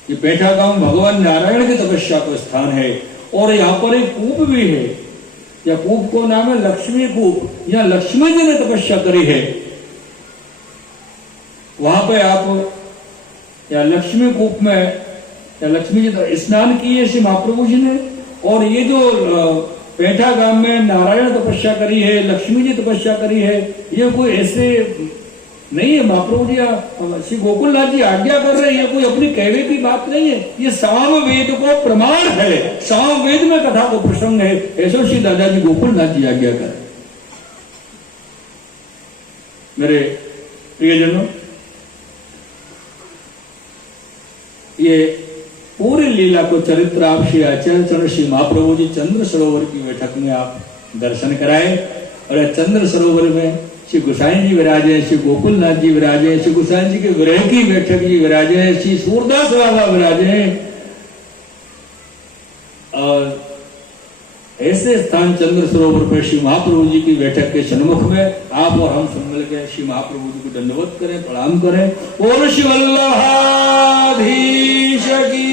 ये पेठा गांव भगवान नारायण की तपस्या का स्थान है। और यहाँ पर एक कूप भी है, या कूप को नाम है लक्ष्मी कूप, या लक्ष्मी जी ने तपस्या करी है। वहां पे आप या लक्ष्मी कूप में या लक्ष्मी जी स्नान किए श्री महाप्रभु जी ने। और ये जो पेठा गांव में नारायण तपस्या करी है, लक्ष्मी जी तपस्या करी है, ये कोई ऐसे नहीं है। महाप्रभु जी श्री गोकुलनाथ जी आज्ञा कर रहे हैं, ये कोई अपनी कहने की बात नहीं है, ये सामवेद को प्रमाण है, सामवेद में कथा को प्रसंग है। ऐसा श्री दादाजी गोकुलनाथ जी आज्ञा कर। मेरे प्रियजनों, ये पूरी लीला को चरित्र आप श्री आचार्य चरण श्री महाप्रभु जी चंद्र सरोवर की बैठक में आप दर्शन कराए। और चंद्र सरोवर में श्री गोसाई जी विराजे, श्री गोकुलनाथ जी विराजे, श्री गोसाई जी के विरह की बैठक जी विराजे, श्री सूरदास बाबा विराजे। और ऐसे स्थान चंद्र सरोवर पर श्री महाप्रभु जी की बैठक के सन्मुख में आप और हम सब मिल के श्री महाप्रभु जी को दंडवत करें, प्रणाम करें। और श्री वल्लभाधीश की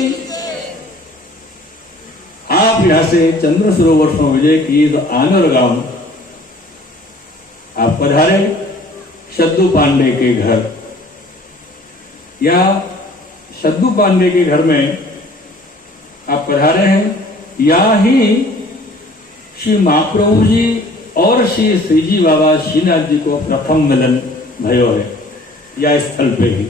आप यहां से चंद्र सरोवर से विजय की तो आनर गांव आप पधारे सद्दू पांडे के घर। या सद्दू पांडे के घर में आप पधारे हैं। या ही श्री महाप्रभु जी और श्री श्रीजी बाबा श्रीनाथ जी को प्रथम मिलन भयो है, या स्थल पे ही।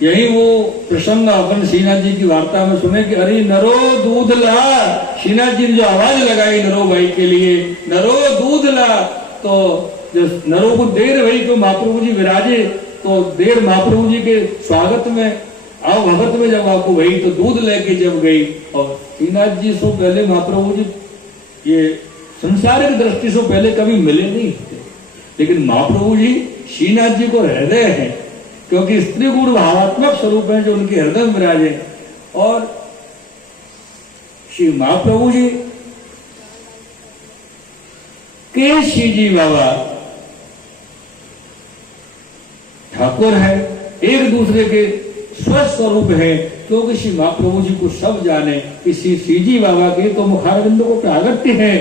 यही वो प्रसंग अपन श्रीनाथ जी की वार्ता में सुने कि अरे नरो दूध ला, श्रीनाथ जी ने जो आवाज लगाई नरो भाई के लिए, नरो दूध ला, तो जो नरो को देर हुई तो महाप्रभु जी विराजे, तो देर महाप्रभु जी के स्वागत में आओ भगत में जब आपको वही तो दूध लेके जब गई। और श्रीनाथ जी से पहले महाप्रभु जी ये संसारिक दृष्टि से पहले कभी मिले नहीं थे, लेकिन महाप्रभु जी श्रीनाथ जी को हृदय है, क्योंकि स्त्री गुरु भावात्मक स्वरूप है जो उनके हृदय में विराजे। और श्री महाप्रभु जी के श्रीजी बाबा ठाकुर है, एक दूसरे के स्वस्वरूप है, क्योंकि श्री महाप्रभु जी को सब जाने कि श्री श्रीजी बाबा के तो मुखारविंद को प्रागट्य है।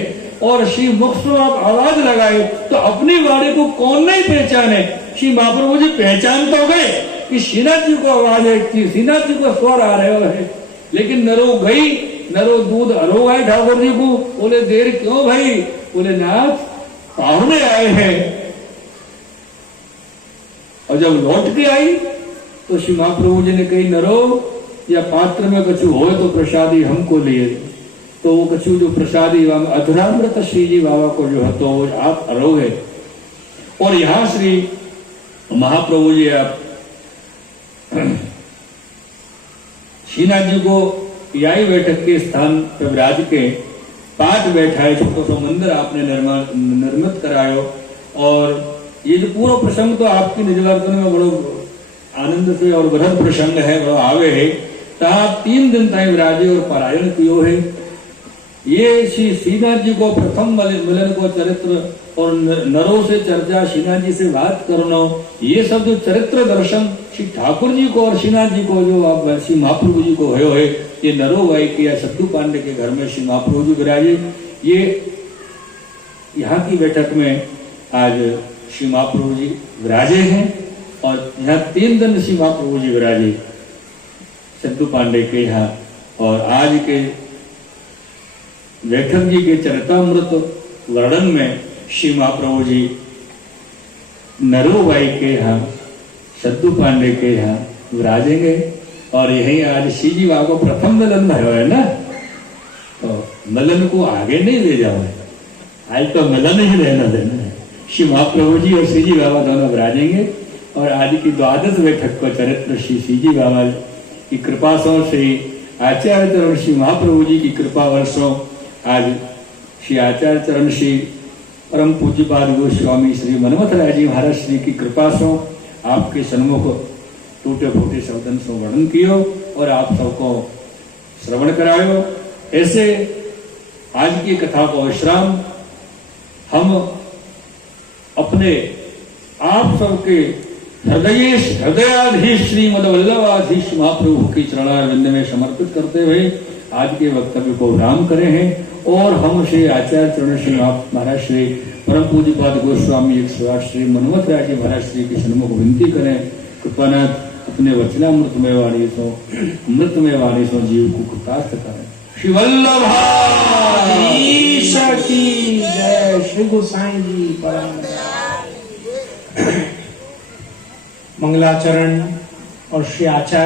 और श्री मुख से आप आवाज लगाए तो अपनी वाणी को कौन नहीं पहचाने। श्री महाप्रभु जी पहचान तो गए कि श्रीनाथ जी को आवाज है, श्रीनाथ जी को स्वर आ रहे है, लेकिन नरो गई, नरो दूध अरो आए ठाकुर जी को। बोले देर क्यों भाई? बोले नाथ पाहुने आए हैं। और जब लौट के आई तो श्री महाप्रभु जी ने कही नरो या पात्र में कछु हो तो प्रसादी हमको लिए। तो वो कछु जो प्रसादी अधरामृत श्री जी बाबा को जो है तो वो आप अरोगे। और यहां श्री महाप्रभु जी आप श्रीनाथ जी को यही बैठक के स्थान पर विराज के पाठ बैठाए, छोटा सा मंदिर आपने निर्मित करायो। और ये जो पूरा प्रसंग तो आपकी निजवर्तन में बड़ो आनंद से और बृहद प्रसंग है, बड़ो आवे है। तहा 3 दिन तक विराजे और पारायण कियो है। ये श्री श्रीनाथ जी को प्रथम मिलन को चरित्र और नरों से चर्चा, श्रीनाथ जी से बात करना, ये सब जो चरित्र दर्शन श्री ठाकुर जी को और श्रीनाथ जी को जो आप श्री महाप्रभु जी को भयो है, ये नरो भाई के या सद्दू पांडे के घर में श्री महाप्रभु जी विराजे। ये यहाँ की बैठक में आज श्री महाप्रभु जी विराजे हैं। और यहाँ 3 दिन श्री महाप्रभु जी विराजे सद्दू पांडे के यहाँ। और आज के लेखक जी के चरितामृत वर्णन में श्री महाप्रभु जी नरोबाई के यहाँ सद्दू पांडे के यहाँ विराजेंगे। और यही आज श्री जी बाबा को प्रथम मिलन भयो है ना, तो मिलन को आगे नहीं ले जाओ, आज तो मिलन ही रहना देना है। श्री महाप्रभु जी और श्री जी बाबा दोनों विराजेंगे। और आज की द्वादश बैठक को चरित्र श्री श्रीजी बाबा की कृपा से, श्री आचार्य चरण श्री महाप्रभु जी की कृपा वर्षों, आज श्री आचार्य चरण श्री परम पूज्यपाद गोस्वामी श्री मनमथ राय जी महाराज श्री की कृपा से आपके सन्मुख टूटे फूटे शब्दन से वर्णन कियो और आप सबको श्रवण करायो। ऐसे आज की कथा को विश्राम हम अपने आप सबके हृदयाधीश श्रीमद वल्लभाधीश महाप्रभु की चरणारविंद में समर्पित करते हुए आज के वक्तव्य को विराम करे हैं। और हम श्री आचार्य चरण श्री महाराज श्री परम पूज्यपाद गोस्वामी 108 श्री मनमथ राय जी महाराज श्री के सन्मुख विनती करें, कृपानाथ अपने वचनामृतमय वाणी सो अमृतमय वाणी सो जीव को कृतार्थ करें। श्री वल्लभाधीश की जय। श्री गोसाई जी परम मंगलाचरण और श्री आचार्य